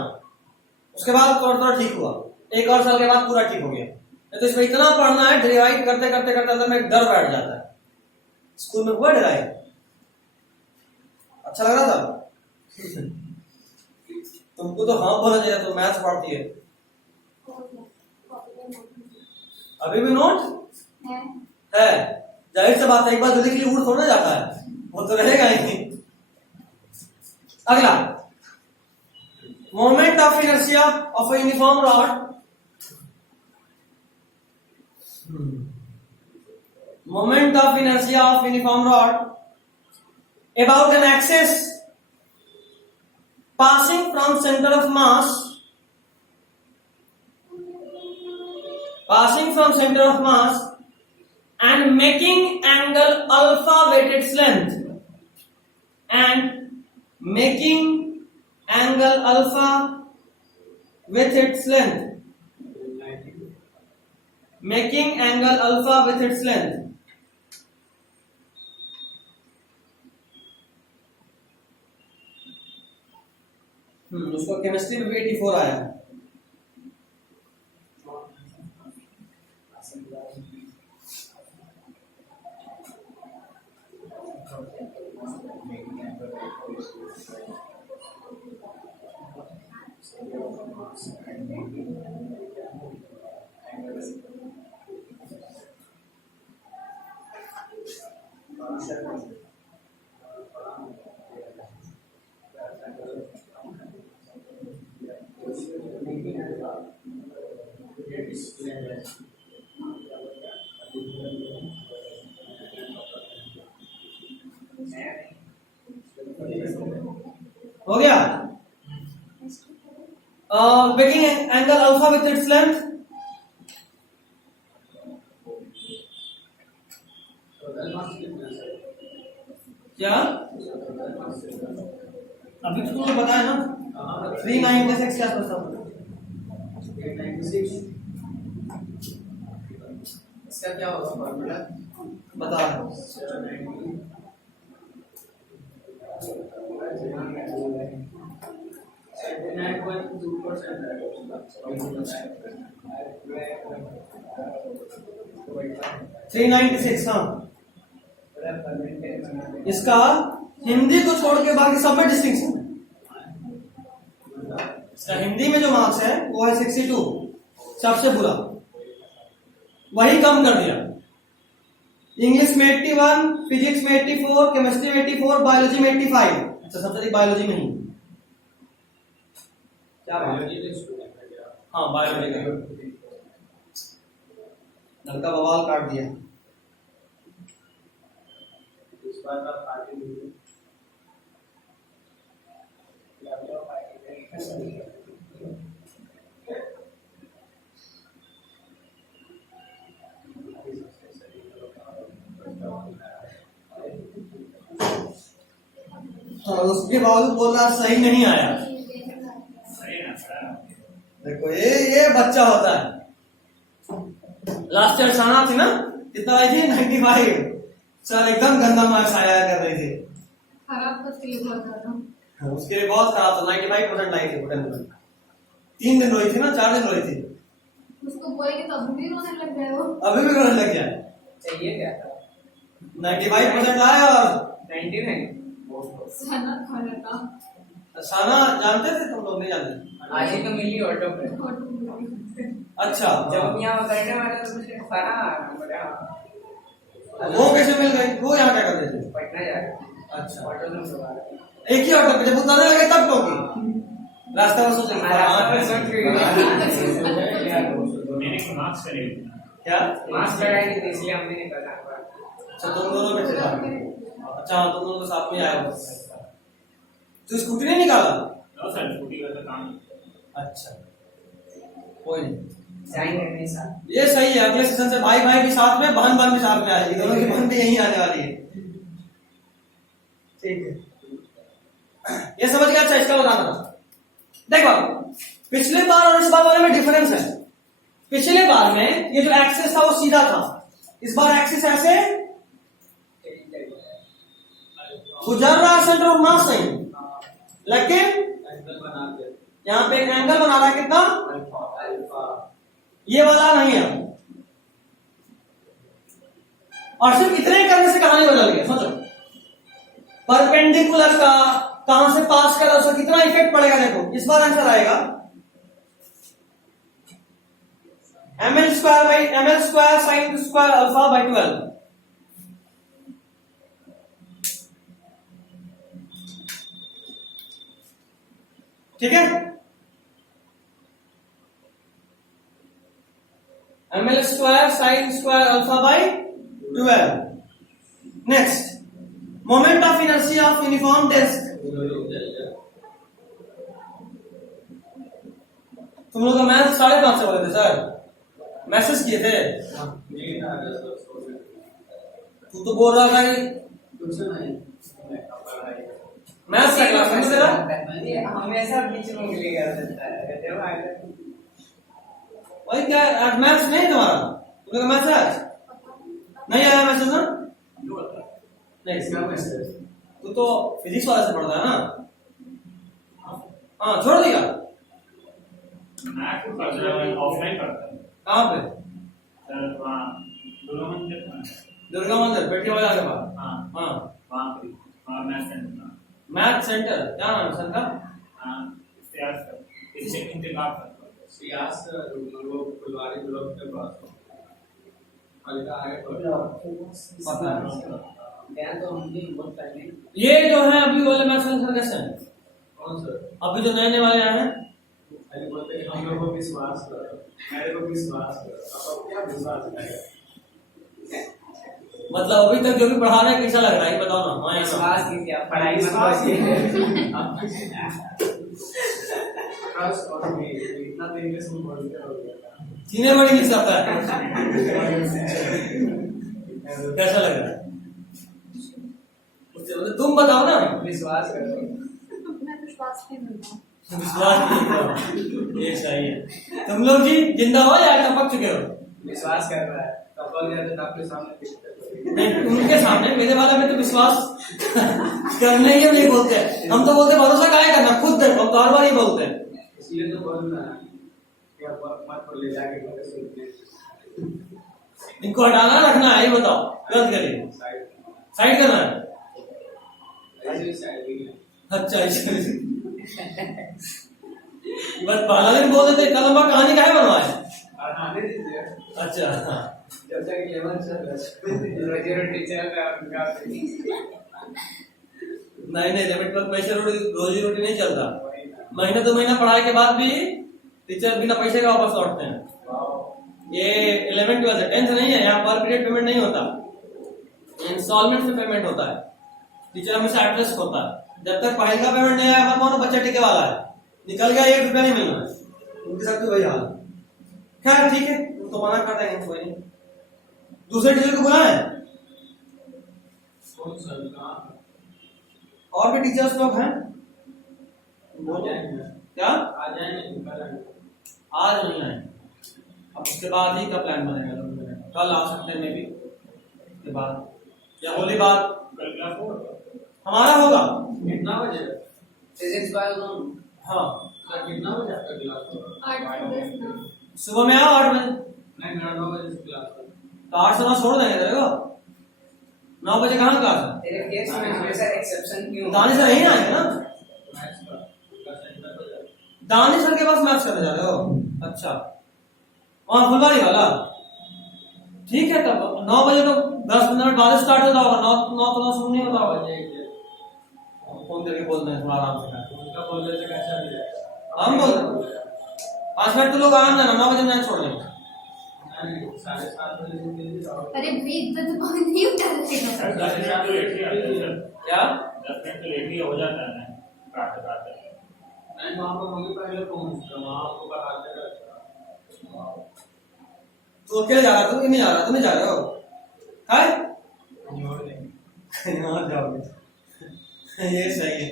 उसके बाद थोड़ा थोड़ा ठीक हुआ, एक और साल के बाद पूरा ठीक हो गया। तो इसमें इतना पढ़ना है, डिराइव करते करते करते अंदर में डर बैठ जाता है। स्कूल में हुआ डिराइव, अच्छा लग रहा था तुमको तो हाँ बोला जाए, तो मैथ्स पढ़ती है अभी भी नोट है, जाहिर सी बात है, एक बार जल्दी के लिए उड़ थोड़ा जाता है, वो तो रहेगा ही। अगला moment of inertia of a uniform rod, moment of inertia of uniform rod about an axis passing from center of mass, passing from center of mass and making angle alpha with its length, and making angle alpha with its length. Making angle alpha with its length. उसको chemistry में भी 84 आया। हो गया। Making angle alpha with its length, क्या अभी तो तुमने बताया ना 396 क्या था? 896 इसका क्या होगा फॉर्मूला बता। 396 हाँ। इसका हिंदी को छोड़ के बाकी सब में डिस्टिंक्शन है। इसका हिंदी में जो मार्क्स है वो है 62, सबसे बुरा, वही कम कर दिया। इंग्लिश में 81, फिजिक्स में 84, केमिस्ट्री में 84, बायोलॉजी में 85। अच्छा सबसे अधिक बायोलॉजी में ही क्या हाँ बायोलॉजी का लड़का बवाल काट दिया। इस बार का पार्टी उसके बावजूद बोल रहा सही नहीं आया। देखो ये बच्चा होता है। लास्ट ईयर साना थी ना, कितना आई थी 95। सर एकदम गंदा मार्क्स आया कर रही थी। खराब तो इसके लिए बहुत ज्यादा। उसके लिए बहुत खराब था। 95% लाई थी। 3 दिन रोई थी ना, 4 दिन रोई थी। उसको बोलेंगे तो अभी भी रोने लग जाए वो। अभी भी रोने लग गया। चाहिए क्या था 95% लाया और 99 सना खाना था। साना जानते थे तुम लोग? नहीं जानते? आज ही तो मिली ऑटो पे। अच्छा जब यहाँ करने वाले तो मुझे सारा वो कैसे मिल गई? वो यहाँ क्या करते थे? पटना जा रहे अच्छा ऑटो में एक ही ऑटो पे जब उतरने लगे तब टोकी। रास्ता में सोच मैंने मार्क्स करे क्या मास्क लगाई थी इसलिए हमने नहीं पता। अच्छा तुम दोनों में थे साथ में। अच्छा तुम दोनों के साथ में आए हो। तो स्कूटी नहीं निकाला? सर स्कूटी का काम। अच्छा कोई नहीं, जाएंगे नहीं साथ। ये सही है। अगले सेशन से भाई भाई के साथ में, बहन बहन के साथ में आएगी। दोनों की बहन भी यहीं आने वाली है। ठीक है ये समझ गया? अच्छा इसका बताना था। देखो पिछले बार और इस बार वाले में डिफरेंस है। पिछले बार में ये जो एक्सिस था वो सीधा था, इस बार एक्सिस ऐसे गुजर रहा है सेंटर ऑफ मास से, लेकिन यहाँ पे एक एंगल बना रहा है कितना? ये वाला नहीं है। और सिर्फ इतने ही करने से कहानी बदल गई। सोचो परपेंडिकुलर का कहां से पास करा, उसका कितना इफेक्ट पड़ेगा। देखो इस बार आंसर आएगा ml square sine square alpha by 12। ठीक है ml square sine square alpha by 12। Next moment of inertia of uniform disc. तुम लोग का मैथ 5:30 से बोले थे सर, मैसेज किए थे। तू तो बोल रहा था कि मैथ्स का क्लास समझ रहा? ये हमेशा बीच में मिलेगा रहता है जब आगे वही क्या आज मैथ्स नहीं तुम्हारा? तुम्हें मैथ्स है आज? नहीं आया मैसेज ना? नहीं इसका मैसेज तू तो फिजिक्स वाला से पढ़ता है ना? हाँ छोड़ दिया। मैं तो ऑफलाइन करता हूँ कहाँ पे? सर वहाँ दुर्गा मंदिर में। दुर्गा मंदिर पेटी वाला के पास। हाँ हाँ वहाँ पे वहाँ मैथ सेंटर मैथ सेंटर क्या नाम है सर का? हाँ इतिहास का इससे इंतजाम करता हूँ सियास वो फुलवारी ब्लॉक के पास हल्का आगे पता है। मैं तो हम भी बहुत पहले ये जो है अभी वाले मैथ सेंटर कैसे हैं? कौन सर अभी जो नए नए वाले आए हैं अरे बोलते हैं हम लोगों को विश्वास करो मेरे को विश्वास करो अब क्या विश्वास करेगा मतलब अभी तक जो भी पढ़ा रहे हैं कैसा लग रहा है ये बताओ ना। हाँ या ना? विश्वास की क्या पढ़ाई में ट्रस्ट और मी इतना तो इंग्लिश में बोल के हो गया सीने बड़ी मिस आता है। कैसा लग रहा है? उससे मतलब तुम बताओ ना। विश्वास करो मैं विश्वास नहीं करता हूँ। विश्वास नहीं करो ये सही है। तुम लोग जी जिंदा हो या टपक चुके हो? विश्वास कर रहा है तब बोल गया तो आपके सामने दिखते नहीं उनके सामने मेरे वाला में तो विश्वास करने ही नहीं बोलते हैं। हम तो बोलते भरोसा काहे करना खुद देखो हम तो हर बार ही बोलते हैं। इसलिए तो बोलना है कि आप मत को ले जाके घर से इनको हटाना रखना है ये बताओ गलत करिए साइड करना है। ऐसे साइड भी अच्छा बस पहला दिन बोल देते इतना लंबा कहानी काहे बनवाए? आने दीजिए अच्छा हाँ जब तक 11 चल रहा है टीचर का नहीं लिमिट पर पैसे रोजी रोटी नहीं चलता। महीना दो महीना पढ़ाई के बाद भी टीचर बिना पैसे का वापस लौटते हैं। ये 11 12 है 10th नहीं है यहाँ पर पीरियड पेमेंट नहीं होता इंस्टॉलमेंट से पेमेंट होता है। टीचर हमेशा एड्रेस होता है जब तक पढ़ाई का पेमेंट नहीं आया मानो बच्चा टिके वाला है निकल गया 1 रुपया नहीं मिलना है उनके साथ भी वही हाल है। खैर ठीक है तो मना करते हैं कोई नहीं। दूसरे टीचर को बुलाएं कौन सा कहाँ और भी टीचर्स लोग हैं बोल जाएंगे क्या आ जाएंगे कल आएंगे आज नहीं आए अब उसके बाद ही का प्लान बनेगा कल आ सकते हैं मे भी उसके बाद या होली बाद कल क्लास होगा हमारा होगा। कितना बजे फिजिक्स वाला हाँ सर कितना बजे आपका क्लास होगा 8 से 10 ना। सुबह में आओ 8 बजे नहीं मेरा 9 बजे से क्लास होगा तो 8 से 9 छोड़ देंगे तेरे को 9 बजे कहाँ क्लास है? तेरे केस में हमेशा एक्सेप्शन क्यों दानी सर यहीं आएंगे ना? मैथ्स का सेंटर पर जाए दानी सर के पास मैथ्स करने जा रहे हो? अच्छा वहाँ फुलवारी वाला ठीक है तब 9 बजे तो 10-15 मिनट बाद स्टार्ट होता होगा 9 तो 9 शुरू नहीं होता होगा। फोन करके बोल रहे हैं थोड़ा आराम से उनका बोल देते कैसा भी जाएगा हम बोल 5 मिनट तो लोग आराम जाना 9 बजे मैच छोड़ देंगे। 7:30 बजे से मिल जाओ अरे भाई इतना तो बहुत नहीं उठा देगा। 10 मिनट तो लेट ही आते हैं सर क्या 10 मिनट तो लेट ही हो जाता है ना काटते काटते नहीं वहाँ पर होंगे पहले पहुँचता वहाँ आपको पढ़ाते रहता तू अकेले जा रहा तू नहीं जा रहा तुम नहीं जा रहे हो काय यहाँ जाओगे ये सही है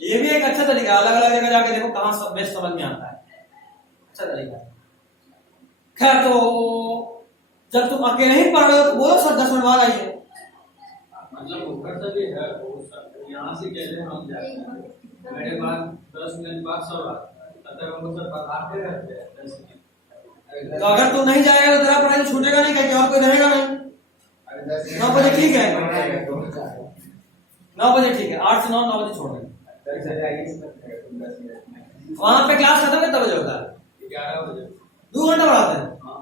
ये भी एक अच्छा तरीका अलग अलग जगह जाके देखो कहाँ सब बेस्ट समझ में आता है अच्छा तरीका है। खैर तो जब तुम अकेले ही पढ़ रहे हो तो बोलो सर 10 मिनट बाद आइए। मतलब ऊपर से भी है वो सब यहाँ से कैसे हम जाते हैं मेरे बाद 10 मिनट बाद सब आता है तब हमको सब बताते रहते हैं 10 मिनट तो अगर तू नहीं जाएगा तो तेरा पढ़ाई छूटेगा नहीं कहीं और कोई रहेगा नहीं। 9 बजे ठीक है 9 बजे ठीक है 8 से 9 बजे छोड़ देंगे। वहां पे क्लास खत्म कितना बजे होता है? 11 बजे 2 घंटा पढ़ाते हैं हाँ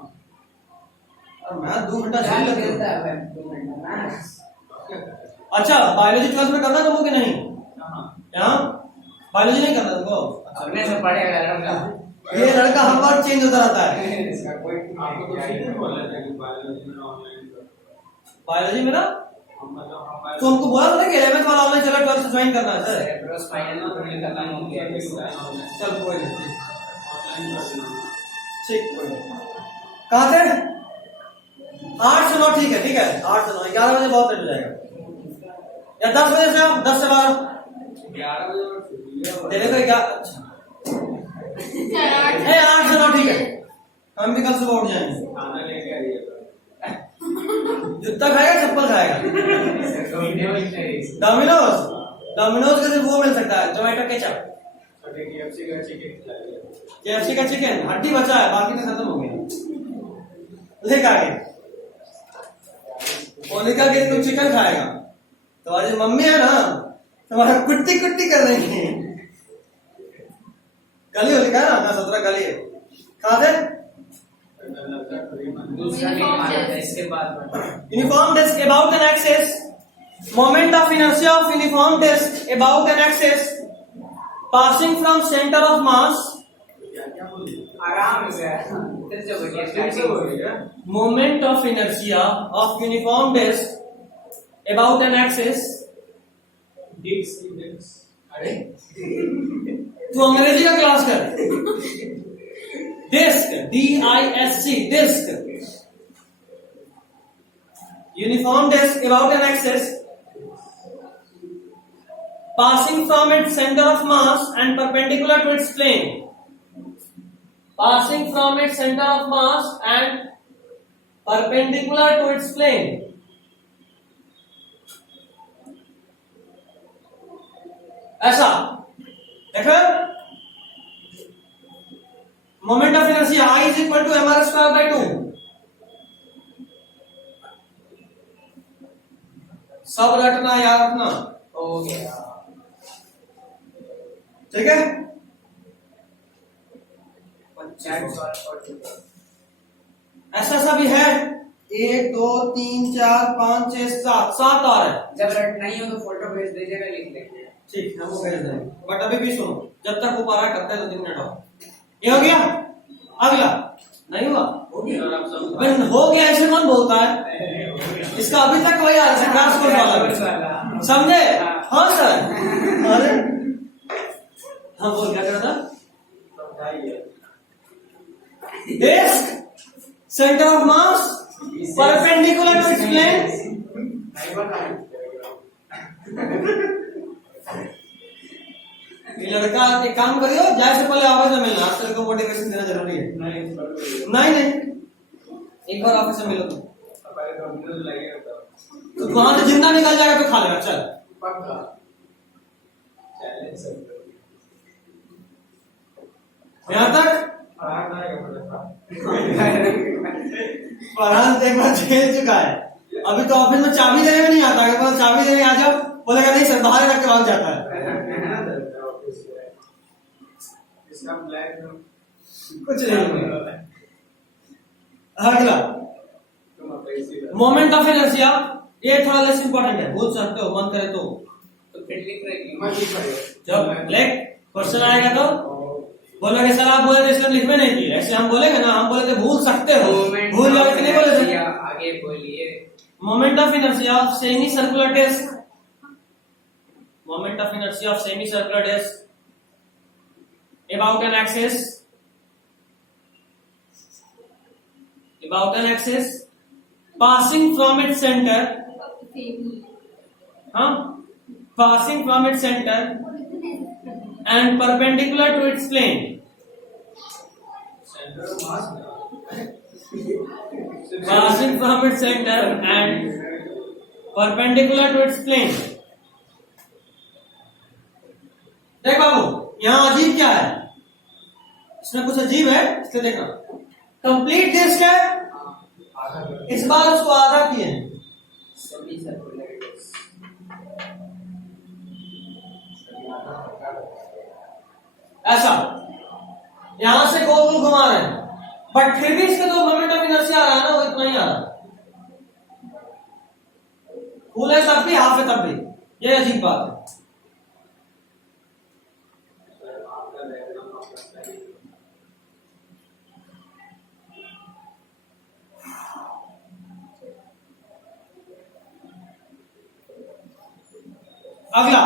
और मैं 2 घंटा क्या झेल लेता मिलता हूँ। है भाई 2 घंटा मैथ्स अच्छा बायोलॉजी क्लास में करना तुमको कि नहीं? हाँ यहाँ बायोलॉजी नहीं करना तुमको? अपने से पढ़ेगा लड़का ये लड़का हर बार चेंज होता रहता है। इसका कोई आपको तो सीधे बोला था कि बायोलॉजी में ऑनलाइन बायोलॉजी में ना मतलब हम तो हमको बोला था कि 11th वाला ऑनलाइन चला 12th से ज्वाइन करना है सर। फाइनल में पढ़ने का काम हो गया चल कोई नहीं ऑनलाइन ठीक कोई नहीं। कहाँ थे? 8 से 9 ठीक है 8 से 9 11 बजे बहुत लेट हो जाएगा या 10 बजे से आप 10 से 12 11 बजे और छुट्टी है। तेरे को क्या अच्छा है 8 चलो ठीक है, हम भी कल सुबह उठ जाएंगे। खाना लेके आइए। जूता खाएगा चप्पल खाएगा? डोमिनोज डोमिनोज का सिर्फ वो मिल सकता है, टोमेटो केचप। छोटे KFC का चिकन खिलाइए। KFC का चिकन हड्डी बचा है, बाकी तो खत्म हो गया। लेके आगे मोनिका के तुम चिकन खाएगा, तुम्हारी मम्मी है ना तुम्हारा कुट्टी कुट्टी कर देंगे। गली हो लिखा है ना 17 गली है, कहाँ थे? दूसरा नहीं मारा था इसके बाद में। Uniform disk about an axis, moment of inertia of uniform disk about an axis passing from center of mass, आराम से फिर से बोलिए starting. moment of inertia of uniform disk about an axis। अरे तू अंग्रेजी का क्लास कर। Disc DISC disc, uniform disc about an axis passing from its center of mass and perpendicular to its plane, passing from its center of mass and perpendicular to its plane। ऐसा देखो, moment of inertia I is equal to mr square by 2। सब रटना याद रखना, हो गया। ठीक है? ऐसा सा भी है 1 2 3 4 5 6 7 और है। जब रट नहीं हो तो फोटो भेज दीजिएगा, लिख लेंगे। ठीक है, वो भेज देंगे, बट अभी भी सुनो, जब तक वो पारा करते हैं 2-3 मिनट और। ये हो गया? अगला नहीं हुआ? हो गया और आप सब अबे हो गया ऐसे कौन बोलता है? इसका अभी तक वही हाल है, क्रैश कोर्स वाला, समझे? हाँ सर। अरे हाँ बोल, क्या कर रहा था? Disc centre of mass perpendicular to its plane. नहीं बता। ये लड़का एक काम करियो, जाए से पहले ऑफिस में मिलना, आज तेरे को मोटिवेशन देना जरूरी है। नहीं एक बार ऑफिस में मिलो तो वहां से जिंदा निकल जाएगा तो खा लेगा। चल पक्का यहाँ तक फरहान एक बार झेल चुका है, अभी तो ऑफिस में चाबी देने में नहीं आता है, बोला चाबी देने आ जाओ, बोलेगा नहीं सर बाहर रख के भाग जाता है। कुछ नहीं होगा। अगला मोमेंट ऑफ इनर्शिया, ये थोड़ा लेस इंपॉर्टेंट है, भूल सकते हो मन करे तो फिर लिख रहे मत लिख पड़ेगा। जब लेक क्वेश्चन आएगा तो बोलोगे सर आप बोले थे इसलिए लिख में नहीं किया, ऐसे हम बोलेंगे ना, हम बोले थे भूल सकते हो, भूल जाओगे कि नहीं बोले थे? आगे बोलिए। Moment of inertia of semi circular disc, moment of inertia of semi circular disc about an axis passing from its center, passing from its center and perpendicular to its plane, passing from its center and perpendicular to its plane। देख बाबू यहाँ अजीब क्या है, इसमें कुछ अजीब है, इसलिए देखना। कंप्लीट डिस्क है, इस बार उसको आधा किए हैं, ऐसा यहां से गोल गोल घुमा रहे हैं, बट फिर भी इसके जो मोमेंट ऑफ इनर्शिया आ रहा है ना वो इतना ही आ रहा है। फुल है तब भी, हाफ है तब भी, ये अजीब बात है। अगला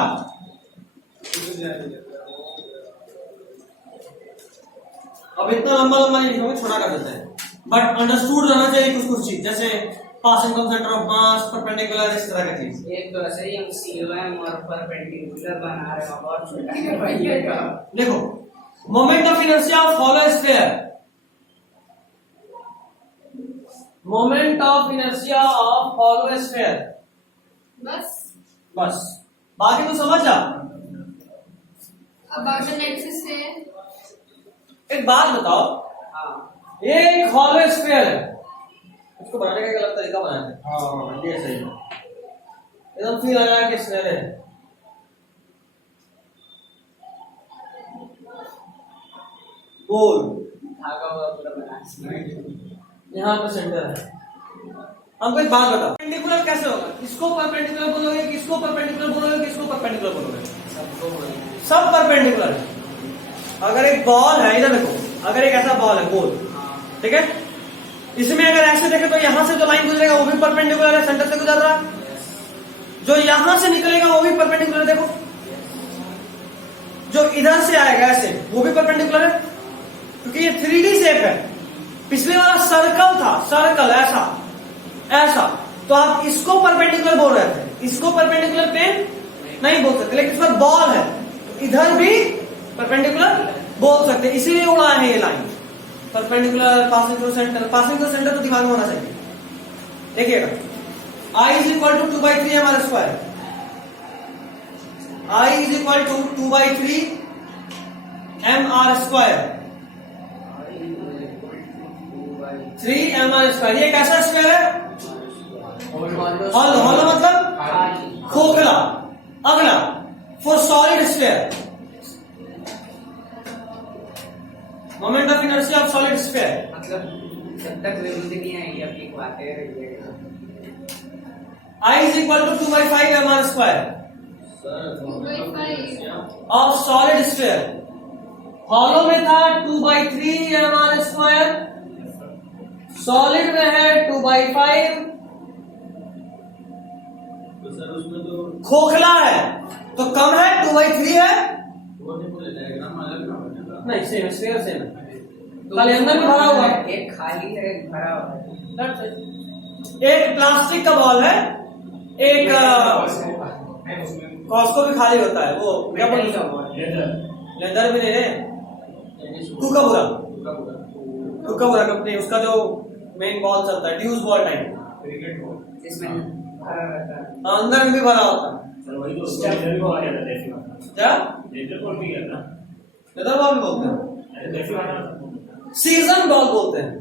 अब इतना लंबा लंबा नहीं लिखोगे, छोटा कर देते हैं, बट अंडरस्टूड रहना चाहिए कुछ कुछ चीज। जैसे passing from centre of mass, perpendicular, इस तरह की चीज। एक तो ऐसे ही हम COM और परपेंडिकुलर बना रहे हैं, बहुत छोटा है भैया का। देखो moment of inertia of hollow sphere, moment of inertia of hollow sphere, बस बस बाकी तो समझ जा। अबाउट द नेक्स्ट से एक बात बताओ, हाँ एक हॉलो स्फीयर है, उसको बनाने का एक अलग तरीका बनाया है। हाँ ये सही है, एकदम फील आया कि स्फीयर है। गोल धागा हुआ पूरा बना। यहाँ पे सेंटर है। हमको एक बात बताओ, परपेंडिकुलर कैसे होगा? इसको परपेंडिकुलर बोलोगे, किसको परपेंडिकुलर बोलोगे, किसको परपेंडिकुलर बोलोगे? सबको बोलना है। सब परपेंडिकुलर है। अगर एक बॉल है, इधर देखो, अगर एक ऐसा बॉल है गोल, हाँ ठीक है, इसमें अगर ऐसे देखे तो यहां से जो लाइन गुजरेगा वो भी परपेंडिकुलर है, सेंटर से गुजर रहा है। जो यहां से निकलेगा वो भी परपेंडिकुलर है, देखो जो इधर से आएगा ऐसे वो भी परपेंडिकुलर है, क्योंकि ये 3D शेप है। पिछले वाला सर्कल था, सर्कल ऐसा ऐसा, तो आप इसको परपेंडिकुलर बोल रहे थे, इसको परपेंडिकुलर प्लेन नहीं बोल सकते, लेकिन इस पर बॉल है तो इधर भी परपेंडिकुलर बोल सकते, इसीलिए उड़ा है ये line perpendicular passing through centre. Passing through centre तो दिमाग में होना चाहिए। देखिएगा I is equal to 2/3 mr square, I is equal to 2/3 mr square, 3 mr square. ये कैसा स्क्वायर है? हॉलो मतलब खोखला। अगला for solid sphere, moment of inertia of solid sphere, मतलब जब तक विरुद्ध नहीं आएगी अपनी बातें रहिएगा। I is equal to 2/5 mr square 2/5 of solid sphere. Hollow में था 2/3 mr स्क्वायर, सॉलिड में है 2/5, तो सर उसमें तो खोखला है तो कम है, 2/3 है, वो नहीं बोले डायग्राम अलग ना बनेगा। नहीं सेम स्फीयर सेम है, खाली अंदर में भरा हुआ है। एक खाली है, एक भरा हुआ है। एक प्लास्टिक का बॉल है, एक कॉस्को भी खाली होता है, वो क्या बोलते मेटल का हैं, बॉल। लेदर भी नहीं है, कुकाबुरा, कुकाबुरा कंपनी, उसका जो मेन बॉल चलता है ड्यूस बॉल टाइप, क्रिकेट बॉल जिसमें भरा रहता है। अंदर में भी भरा होता है। सर वही तो उसको लेदर बॉल कहता है, देसी वाला क्या लेदर बॉल भी कहता है, लेदर बॉल भी बोलते हैं, अरे देसी वाला सीजन बॉल बोलते हैं,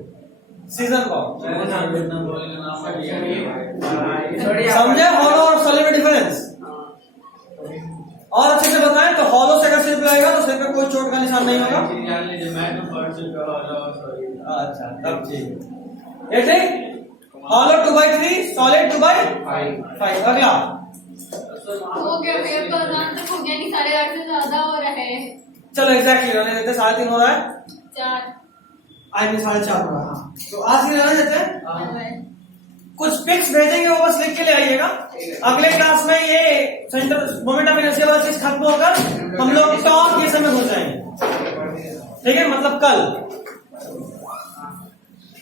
सीजन बॉल। मैंने नाम इतना बोले का नाम है थोड़ी समझे हॉलो और सॉलिड में डिफरेंस? और अच्छे से बताएं तो हॉलो से अगर सिर पे आएगा तो सिर पे कोई चोट का निशान नहीं होगा। जान लीजिए मैं तो फर्स्ट से कहा और सॉरी। अच्छा तब ठीक है, ये ठीक। Hollow 2/3, solid 2/5। अगला हो गया भैया, तो आराम तक हो गया नहीं, 8:30 से ज्यादा हो रहा है। चलो एग्जैक्टली रहने देते, 3:30 हो रहा है, 4 आज में 4:30 हो रहा है। हाँ तो आज ही रहने देते हैं। बाय। कुछ पिक्स भेजेंगे वो बस लिख के ले आइएगा। अगले क्लास में ये सेंटर मोमेंट ऑफ इनर्शिया वाला चीज खत्म होकर हम लोग टॉर्क के समय हो जाएंगे, ठीक है, मतलब कल।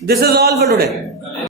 This is all for today.